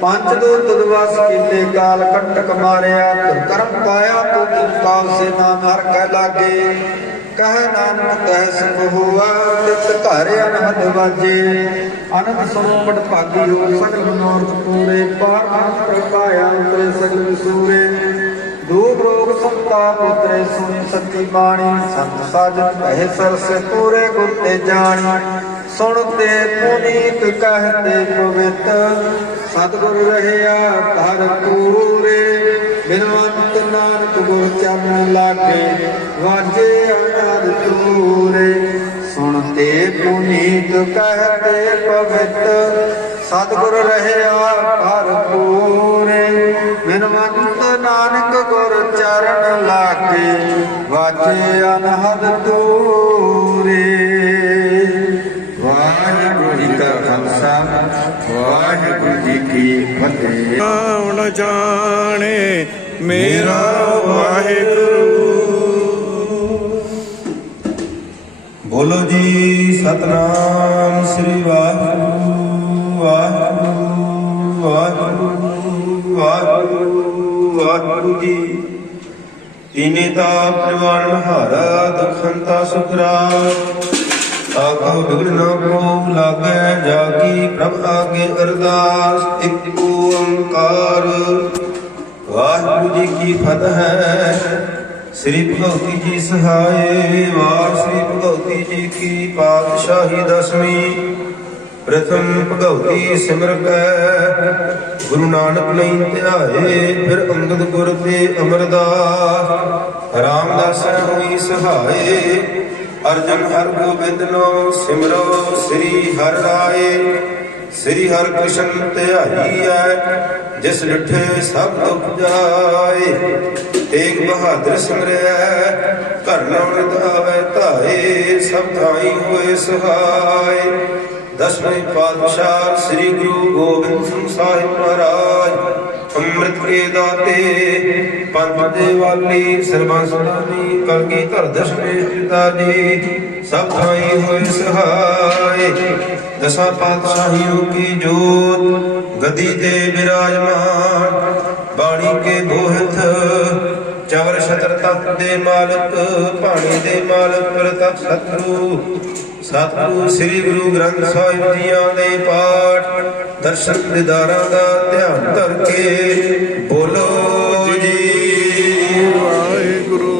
पंच दो तुदवास कीने काल कंटक मारिया, तुर करम पाया तो काल से नाम हर कह लागे। कह नानक तह सुख हुआ, तित घर अनहद वाजे। अनंत सुनो बड़ भागी हो, सकल मनोरथ पूरे। पार ब्रह्म पाया उतरे सगल विसूरे। दूर रोग संताप उतरे, सुनी सच्ची बाणी। संत साजन कहे सरस पूरे, गुर ते जानी। सुनते पुनीत कहते पवित, सतगुर रहया घर पूरे। बिनवंत नानक गुर चरण लागे, वाजे अनार तूरे। सुनते पुनीत कहते पवित्र, सतगुर रहया घर पूरे। बिनवंत नानक गुर चरण लागे, वाजे अनहद तूरे। वाहिगुरू जी का खालसा, वाहिगुरू जी की फतेह। न जाने मेरा वाहिगुरू। बोलो जी सतनाम श्री वाहिगुरू वाहिगुरू वाहिगुरू वाहिगुरू वाहिगुरू जी। तीने ता परिवार हारा दुखंता सुखरा, ਆਖੋ ਬਿਗੜ ਨਾ ਕੋ ਲਾਗੈ ਜਾਗੀ ਪ੍ਰਭ ਆਗੇ ਅਰਦਾਸ ਇੱਕ ਓੰਕਾਰ। ਵਾਹਿਗੁਰੂ ਜੀ ਕੀ ਫਤਿਹ ਹੈ। ਸ੍ਰੀ ਭਗਵਤੀ ਜੀ ਸਹਾਏ। ਵਾਰ ਸ੍ਰੀ ਭਗਵਤੀ ਜੀ ਕੀ ਪਾਤਸ਼ਾਹੀ ਦਸਵੀਂ। ਪ੍ਰਥਮ ਭਗਵਤੀ ਸਿਮਰ ਕੈ ਗੁਰੂ ਨਾਨਕ ਲਈ ਧਿਆਏ। ਫਿਰ ਅੰਗਦ ਗੁਰ ਤੇ ਅਮਰਦਾਸ ਰਾਮਦਾਸ ਹੋਈ ਸਹਾਏ। ਅਰਜਨ ਹਰ ਗੋਬਿੰਦ ਨੋ ਸਿਮਰੋ ਸ੍ਰੀ ਹਰਿ ਰਾਏ। ਸ੍ਰੀ ਹਰਿ ਕ੍ਰਿਸ਼ਨ ਧਿਆਈ ਹੈ ਜਿਸ ਡਿਠੇ ਸਭ ਦੁਖ ਜਾਏ। ਤੇਗ ਬਹਾਦਰ ਸਿਮਰਿਆ ਘਰ ਨੌ ਆਵੇ ਧਾਏ। ਸਭ ਥਾਈ ਹੋਏ ਸਹਾਏ। ਦਸਵੇਂ ਪਾਤਸ਼ਾਹ ਸ੍ਰੀ ਗੁਰੂ ਗੋਬਿੰਦ ਸਿੰਘ ਸਾਹਿਬ ਮਹਾਰਾਜ ਅੰਮ੍ਰਿਤ ਕੇ ਦਾਤੇ ਪੰਥ ਦੇ ਵਾਲੀ ਸਰਬੰਸਦਾਨੀ ਕਲਗੀਧਰ ਦਸਵੇਂ ਪਿਤਾ ਜੀ ਸਭ ਥਾਈ ਹੋਏ ਸਹਾਏ। ਦਸਾਂ ਪਾਤਸ਼ਾਹੀਆਂ ਕੀ ਜੋਤ ਗਦੀ ਤੇ ਬਿਰਾਜਮਾਨ ਬਾਣੀ ਕੇ ਬੋਹਿਤ ਚਵਰ ਛਤਰ ਤਖਤ ਦੇ ਮਾਲਕ ਪਾਣੀ ਦੇ ਮਾਲਕ ਪ੍ਰਤੱਖ ਸਤਿਗੁਰੂ ਸ੍ਰੀ ਗੁਰੂ ਗ੍ਰੰਥ ਸਾਹਿਬ ਜੀਆਂ ਦੇ ਪਾਠ ਦਰਸ਼ਨ ਦਿਦਾਰਾਂ ਦਾ ਧਿਆਨ ਧਰ ਕੇ ਬੋਲੋ ਜੀ ਵਾਹਿਗੁਰੂ।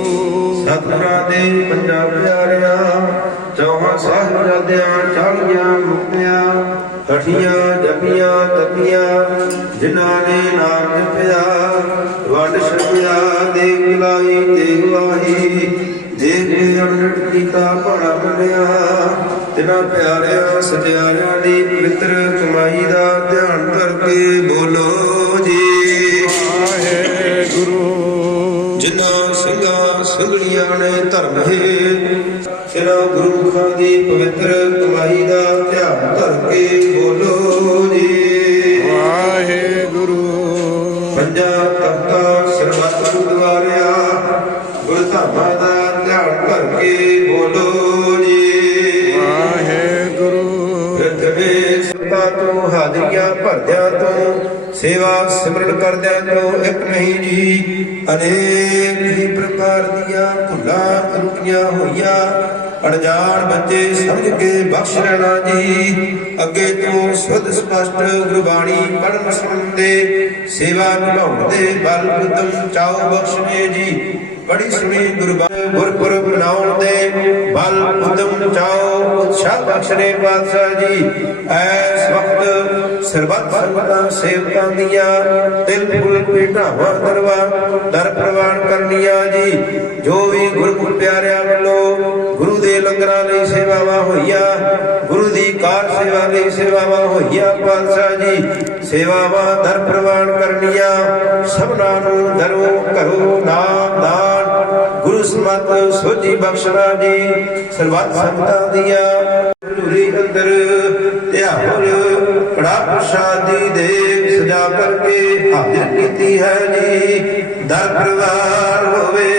ਸਤਿਗੁਰਾਂ ਦੇ ਪੰਜਾਂ ਪਿਆਰਿਆਂ ਚੌਹਾਂ ਸਾਹਿਬਜ਼ਾਦਿਆਂ 40 ਮੁਕਤਿਆਂ ਹਠੀਆਂ ਜਪੀਆਂ ਤਪੀਆਂ ਜਿਨ੍ਹਾਂ ਨੇ ਨਾਮ ਜਪਿਆ ਵੰਡ ਛਕਿਆ ਦੇਖ ਲਾਈ ਤੇਗ ਵਾਹੀ। ਦੇਖ ਕੇ ਅਮਰਤ ਕੀਤਾ ਭਾਣਾ ਮੰਨਿਆ ਤਿਨਾਂ ਪਿਆਰਿਆਂ ਸਜਿਆਰਿਆਂ ਦੀ ਪਵਿੱਤਰ ਕਮਾਈ ਦਾ ਧਿਆਨ ਧਰ ਕੇ ਬੋਲੋ ਜੀ ਵਾਹਿਗੁਰੂ। ਜਿਨ੍ਹਾਂ ਸਿੰਘਾਂ ਸਿੰਘਣੀਆਂ ਨੇ ਧਰਮ ਹੇਤ ਤਿਨਾਂ ਗੁਰਮੁਖਾਂ ਦੀ ਪਵਿੱਤਰ ਕਮਾਈ ਦਾ ਧਿਆਨ ਧਰ ਕੇ ਬੋਲੋ ਜੀ ਵਾਹਿਗੁਰੂ। ਪੰਜਾਂ ਤਖਤਾਂ ਸਰਬੱਤ ਗੁਰਦੁਆਰਿਆਂ ਗੁਰਧਾਮਾਂ ਦਾ ਧਿਆਨ ਧਰ ਕੇ ਬੋਲੋ ਜੀ ਵਾਹਿਗੁਰੂ। ਪ੍ਰਥਮੇ ਸਤਾ ਤੋਂ ਹਾਜ਼ਰੀਆਂ ਭਰਦਿਆਂ ਤੋਂ ਸੇਵਾ ਸਿਮਰਨ ਕਰਦਿਆਂ ਤੋਂ ਇੱਕ ਨਹੀਂ ਜੀ ਅਨੇਕ ਹੀ ਪ੍ਰਕਾਰ ਦੀਆਂ ਭੁੱਲਾਂ ਤਰੁੱਟੀਆਂ ਹੋਈਆਂ ਅਣਜਾਣ ਬੱਚੇ ਸਮਝ ਕੇ ਬਖਸ਼ ਲੈਣਾ ਜੀ। ਅੱਗੇ ਤੋਂ ਸੁਧ ਸਪਸ਼ਟ ਗੁਰਬਾਣੀ ਪੜ੍ਹਨ ਸੁਣਨ ਦੇ ਸੇਵਾ ਨਿਭਾਉਣ ਦੇ ਬਲ ਉਦਮ ਚਾਉ ਬਖਸ਼ਣੇ ਜੀ। ਬੜੀ ਸੁਣੀ ਗੁਰਬਾਣੀ ਗੁਰਪੁਰਬ ਮਨਾਉਣ ਦੇ ਬਲ ਉਦਮ ਚਾਉ ਉਤਸ਼ਾਹ ਬਖਸ਼ਣੇ ਪਾਤਸ਼ਾਹ ਜੀ। ਐਸ ਵਕਤ ਸਰਬੱਤ ਸੰਗਤਾਂ ਸੇਵਕਾਂ ਦੀਆਂ ਤਿਲ ਫੁੱਲ ਭੇਟਾਵਾਂ ਦਰ ਪ੍ਰਵਾਨ ਕਰਨੀਆਂ ਜੀ। ਜੋ ਵੀ ਗੁਰਮੁਖ ਪਿਆਰਿਆਂ ਵੱਲੋਂ ਗੁਰੂ ਦੇ ਲੰਗਰਾਂ ਲਈ ਸੇਵਾਵਾਂ ਹੋਈਆਂ ਗੁਰੂ ਦੀ ਕਾਰ ਸੇਵਾ ਲਈ ਸੇਵਾਵਾਂ ਹੋਈਆਂ ਪਾਤਸ਼ਾਹ ਜੀ ਸੇਵਾਵਾਂ ਦਰ ਪ੍ਰਵਾਨ ਕਰਨੀਆਂ। ਸਭਨਾਂ ਨੂੰ ਦਰੋਂ ਘਰੋਂ ਨਾਮ ਦਾਨ ਗੁਰੂ ਸਮਤ ਸੋਝੀ ਬਖਸ਼ਣਾ ਜੀ। ਸਰਬੱਤ ਸੰਗਤਾਂ ਦੀਆਂ ਹਜ਼ੂਰੀ ਅੰਦਰ ਧਿਆਨ ਕੜਾ ਪ੍ਰਸ਼ਾਦੀ ਦੇ ਸਜਾ ਕਰਕੇ ਹਾਜ਼ਰ ਕੀਤੀ ਹੈ ਜੀ। ਦਰ ਪਰਿਵਾਰ ਹੋਵੇ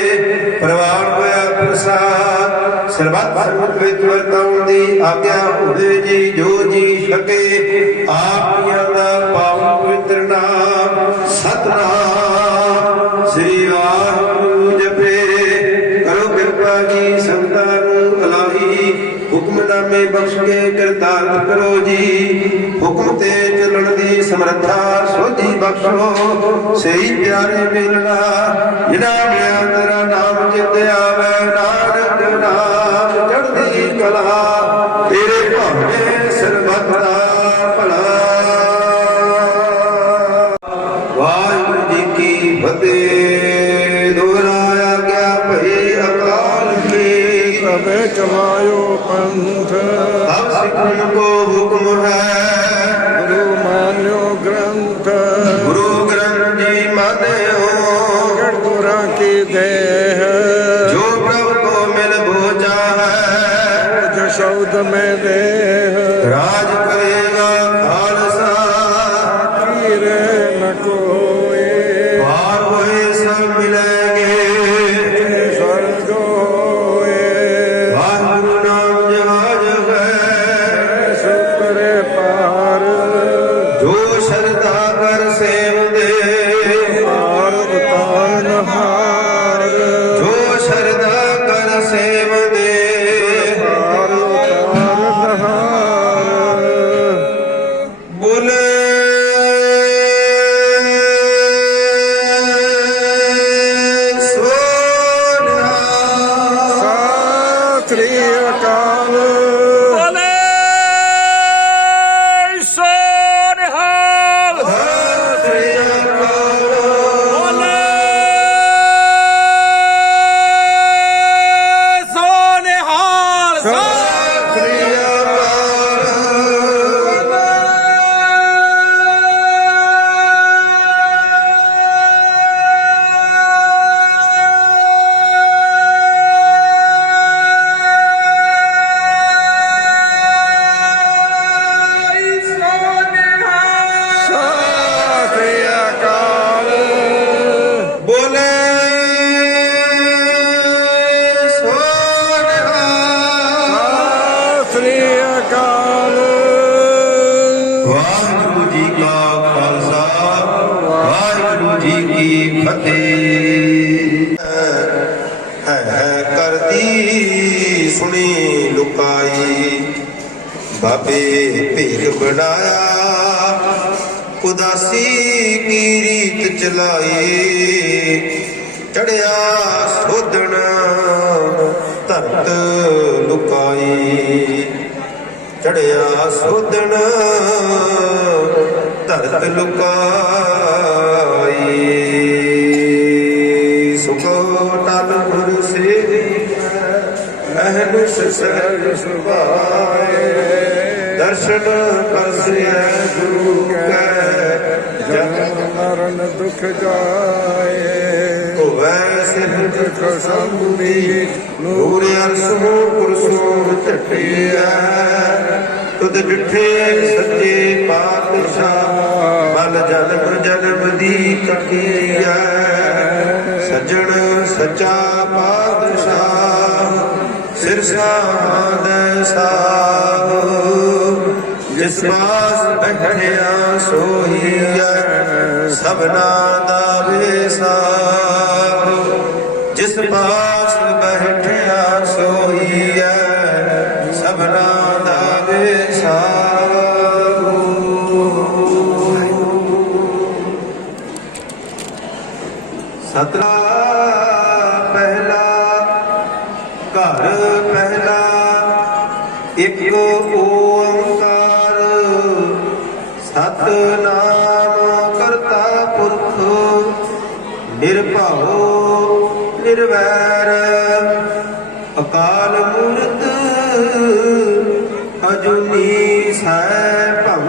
ਪ੍ਰਵਾਨ ਹੋਇਆ ਪ੍ਰਸਾਦ ਸਰਬੱਤ ਸੰਗਤ ਵਿੱਚ ਵਰਤਾਉਣ ਦੀ ਆਗਿਆ ਹੋਵੇ ਜੀ। ਜੋ ਜੀ ਛਕੇ ਆਪ ਜੀਆਂ ਦਾ ਪਾਵਨ ਪਵਿੱਤਰ ਨਾਮ ਸਤਿਨਾਮ ਸ੍ਰੀ ਵਾਹਿਗੁਰੂ ਜਪੇ। ਕਰੋ ਕਿਰਪਾ ਜੀ ਸੰਗਤਾਂ ਨੂੰ ਅਲਾਹੀ ਹੁਕਮਨਾਮੇ ਬਖਸ਼ ਕੇ ਕਰਤਾਰ ਕਰੋ ਜੀ। ਹੁਕਮ ਤੇ ਚੱਲਣ ਦੀ ਸਮਰੱਥਾ ਸੋਝੀ ਬਖਸ਼ੋ। ਸਹੀ ਪਿਆਰੇ ਮਿਲਣਾ ਜਿਨ੍ਹਾਂ ਮਿਲਿਆ ਤੇਰਾ ਨਾਮ ਚਿਤ ਆਵੇ ਨਾਨਕ ਨਾਮ ਚੜ੍ਹਦੀ ਕਲਾ ਤੇਰੇ ਭਾਵੇਂ ਸਰਬੱਤ ਦਾ ਭਲਾ। ਵਾਹਿਗੁਰੂ ਜੀ ਕੀ ਫਤਿਹ। ਦੋਹਰਾਇਆ ਗਿਆ ਭਈ ਅਕਾਲ ਕੀ ਕਬੇ ਕਮਾਇਓ ਪੰਥ ਸਭ ਸਿੱਖਣ ਕੋ ਹੁਕਮ ਹੈ ਗੁਰੂ ਮਾਨਿਓ ਗ੍ਰੰਥ ਗੁਰੂ ਗ੍ਰੰਥ ਜੀ ਮਾਨਿਓ ਗੜ ਗੁਰਾਂ ਕੀ ਦੇਹ ਜੋ लुकाई। बाबे भेग बनाया उदासी की रीत चलाई। चढ़िया सोधन धरत लुकाई। चढ़िया सोधन धरत लुकाई। सुखो टल गुर सेवी अहनुष सहज सुभाए। दर्शन करसिया गुरु कै जन्म मरण दुख जाए। होवै सिद्ध कसंबी नूर अरसों पुरसों चटिया। तुद डिठे सच्चे पातशाह मल जन्म जन्म दी कटिया। सज्जन सच्चा पातशाह सिरसा दे साहो। जिस पास बैठिया सोहिया सबना दा बेसाहो। जिस पास बैठिया सोहिया सबना दा बेसाहो। सतरा पहला घर पहला एक ओंकार। सतनाम करता पुरख निर्भव निर्वैर। अकाल मूर्त अजूनी सैभं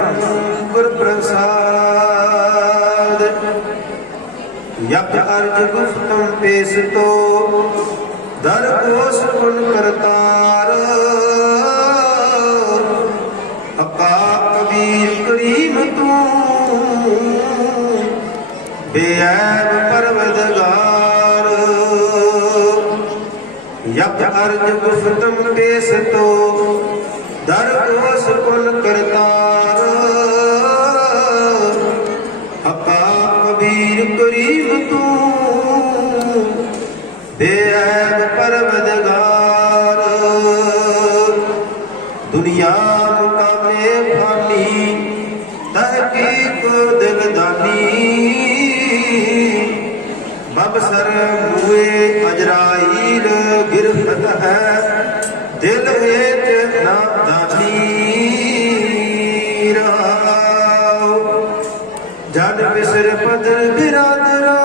गुर प्रसाद। यज्ञ अर्ज गुप्तम पेश तो दर कोश गुण करतार। अका कबीर करीम तू बेऐब परवदगार। यज्ञ अर्ज गुप्तम पेश तो दर कोश गुण करतार। अका कबीर करीम तू बेऐब परवदगार। दुनिया मुकामे फानी तहकीक दिलदानी। बबसर हुए अजराइल गिरफ्त है दिल हेत नादानी। जन बिसर पदर बिरादरा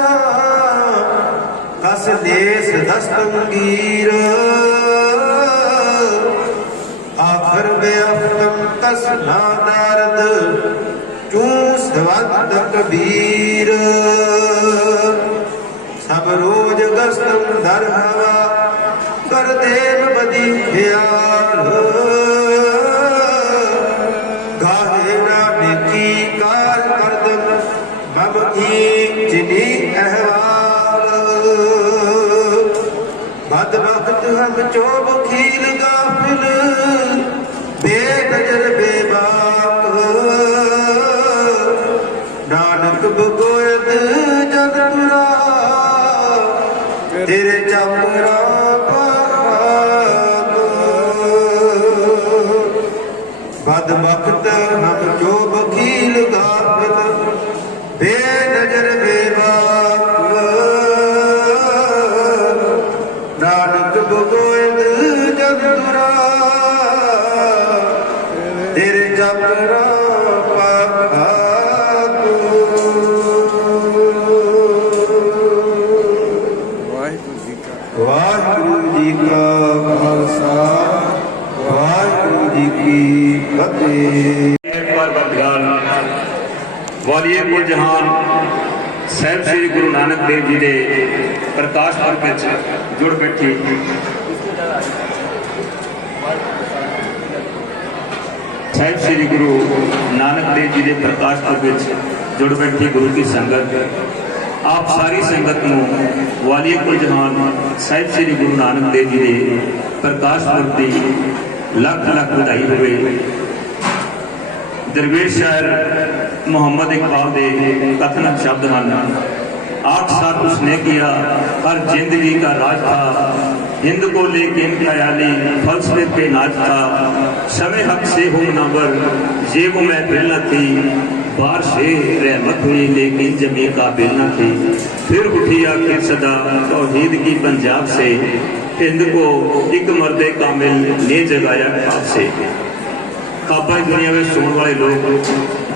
कस देश दस्तंगीर। आखर बेअफ्तम कस ना दर्द चूस वक्त कबीर। सब रोज गस्तम दर हवा कर देव बदी ख्याल। गाहे ना नेकी कार करदम बब जिनी अहवाल। बद वक्त हम चोब खील गाफिल बेनजर बेबाक। नानक बगोयत जग तुरा तेरे चपरा पाक। बद वक्त हम जो वकील गाफिल बेनजर बेबाक। नानक बगोयत जग तुरा तेरे चपरा पाक। वाहिगुरु जी का खालसा वाहिगुरु जी की फतेह। वालिए कुल जहान साहिब श्री गुरु नानक देव जी के प्रकाश पर्व में जुड़ बैठी साहिब श्री गुरु नानक देव जी के प्रकाश पर्व में जुड़ बैठी गुरु की संगत। आप सारी संगत को वालिए कुल जहान साहिब श्री गुरु नानक देव जी के प्रकाश पर्व की लख लख बधाई होवे। दरवेश शायर मोहम्मद इकबाल के कथन शब्द हैं, 8 साल उसने किया हर जिंदगी का राज था हिंद को लेकिन ख्याली फलसफे पे नाच था, शमे हक से हूँ नंबर ये वो महफिल न थी, बारिशे रहमत हुई लेकिन जमी काबिल न थी। फिर उठी आखिर सदा तौहीद की पंजाब से, हिंद को एक मर्दे कामिल ने जगाया ख्वाब से। खाबा दुनिया में सोने वाले लोग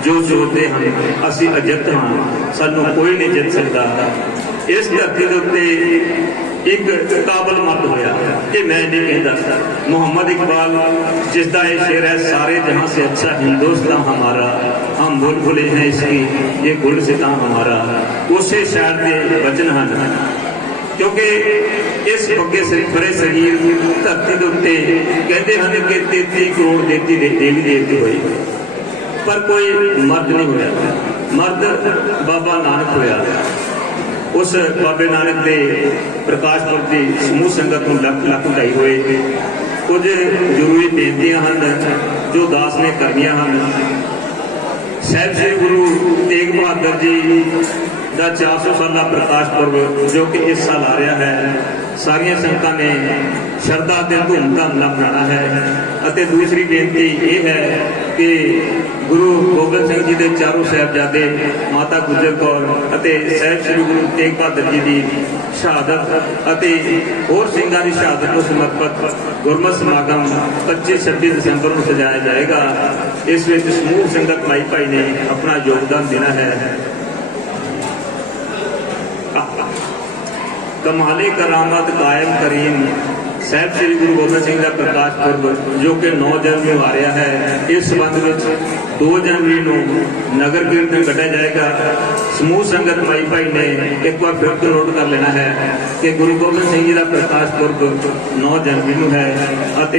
जो जोते हैं असी अजित हाँ, सानू कोई नहीं जित सकता। इस धरती के उत्ते एक काबल मर्द होया, ये मैं नहीं कहता। मोहम्मद इकबाल जिसका ये शेर है, सारे जहां से अच्छा हिंदुस्तान हमारा, हम भूल भुले हैं इसकी ये गुल सिता हमारा। उसे शायर के वचन हैं, क्योंकि इस बगे बड़े शरीर धरती के उत्ते कहते हैं कि 33 करोड़ देवी देवते हुए, पर कोई मर्द नहीं होया। मर्द बाबा नानक होया। उस बाबे नानक के प्रकाश पुरब की समूह संगत को लख लख ढाई हुए कुछ जरूरी बेनतियां हैं जो दास ने करनिया हैं। साहिब श्री गुरु तेग बहादुर जी का 400 साला प्रकाश पुरब जो कि इस साल आ रहा है, सारिया संगतां ने शरधा ते धूमधाम नाल मनाना है। अते दूसरी बेनती ये है कि गुरु गोबिंद सिंह जी के चारों साहिबजादे माता गुजर कौर अते साहिब श्री गुरु तेग बहादुर जी की शहादत अते होर सिंघां की शहादत को समर्पित गुरमत समागम 25-26 दिसंबर को सजाया जाएगा। इस विच समूह संगत माई भाई ने अपना योगदान देना है। कमाले करामत कायम करीम साहिब श्री गुरु गोबिंद सिंह का प्रकाश पुरब जो कि 9 जनवरी को आ रहा है, इस संबंध में 2 जनवरी को नगर कीर्तन कढ़ा जाएगा। समूह संगत माई भाई ने एक बार फिर तो नोट कर लेना है कि गुरु गोबिंद सिंह जी का प्रकाश पुरब 9 जनवरी को है और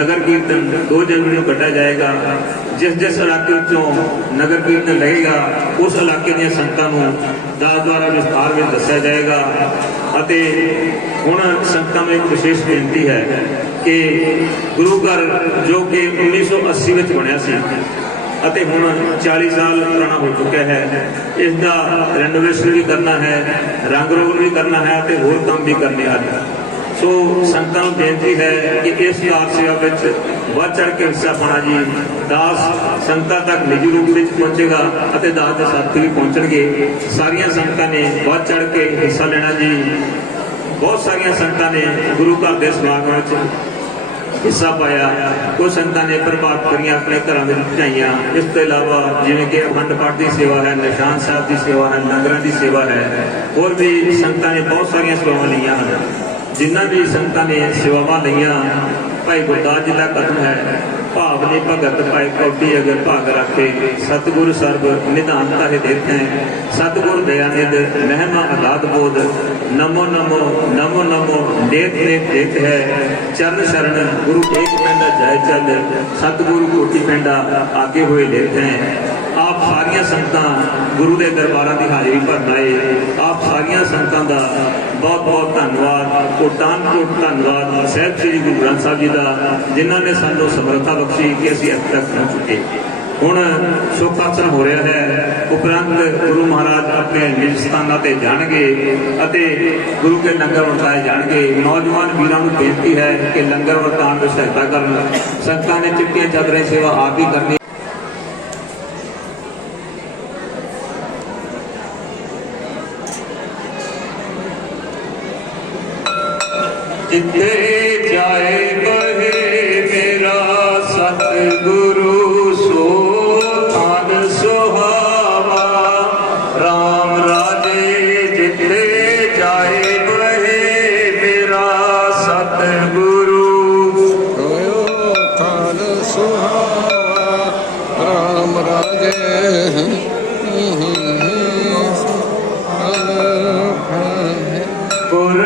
नगर कीर्तन 2 जनवरी को कढ़ा जाएगा। जिस जिस इलाके नगर कीर्तन लगेगा उस इलाके दी संगतां नूं दास द्वारा विस्तार में दस्या जाएगा। हुण संगतां नूं एक विशेष बेनती है कि गुरु घर जो कि 1980 में बनिया सी अते हुण 40 साल पुराना हो चुका है, इसका रेनोवेशन भी करना है, रंग रोगन भी करना है ते होर काम भी करने हैं। सो संगतां नूं बेनती है कि इस कार सेवा में बढ़ चढ़ के हिस्सा पाना जी। दास संगतां तक निजी रूप में पहुंचेगा अते दास के साथी भी पहुंचणगे। सारिया संगतां ने बढ़ चढ़ के हिस्सा लेना जी। बहुत सारिया संगतां ने गुरु घर के समागम में हिस्सा पाया। कुछ संगतां ने प्रभात करियां अपने घरों में बिठाइयां। इस तो इलावा जिवें कि अखंड पाठ की सेवा है, निशान साहब की सेवा है, लंगरां की सेवा है, और भी संगतां ने बहुत सारिया सेवावां लईआं हैं। जिन्हां भी संगतां ने सेवावां लईआं, भाई गुरदास जी का कथन है, भाव ने भगत पाए कौडी अगर भाग रखे, सतगुरु सर्व निधान तारे देते हैं, सतगुरु दयानिध महिमा अगाध बोध, नमो नमो नमो नमो नेत नेत देत है, चरण शरण गुरु एक पेंडा जाय चल, सतगुरु कोटि पेंडा आगे हुए लेते हैं। आप सारिया संगतां गुरु के दरबारां की हाजिरी भरन आए, आप सारिया संगतां का बहुत बहुत धन्यवाद, कोटान कोट धन्यवाद साहिब श्री गुरु ग्रंथ साहिब जी का, जिन्हों ने सानू समर्था बख्शी कि असीं अब तक पहुँच चुके। हुण सुख आसन हो रहा है, उपरंत गुरु महाराज अपने निज स्थानां ते जाणगे अते गुरु के लंगर वरताए जाणगे। नौजवान वीरां नूं बेनती है कि लंगर वरताउण में सहायता करन। संगतां ने चिट्टियां चादरें सेवा आप ही करनी। जिथे जाए बहे मेरा सतगुरु सो थान सुहावा, राम राजे जिथे जाए बहे मेरा सतगुरु थान सुहावा, राम राजे गुर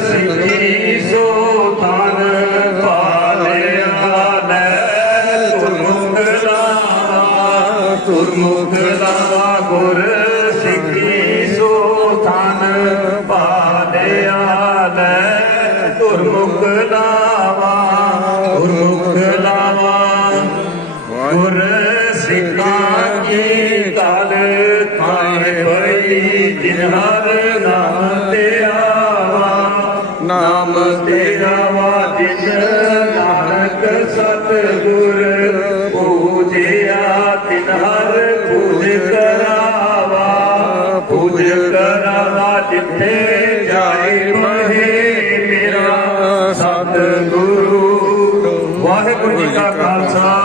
सिद्धि सो थान पालिया तुरमुख लावा, गुर सिद्धि सो थान पालिया तुरमुख लावा, गुरमुख लावा, गुर सिखां की गल थाए पई, जिन हर नाम ते आवा, नाम ते ਸਤਿਗੁਰ ਪੂਜਿਆ ਤਿਨ ਹਰ ਪੂਜ ਕਰਾਵਾ ਪੂਜ ਕਰਾਵਾ ਜਿੱਥੇ ਜਾਏ ਮਹੇ ਮੇਰਾ ਸਤਿਗੁਰੂ। ਵਾਹਿਗੁਰੂ ਜੀ ਕਾ ਖਾਲਸਾ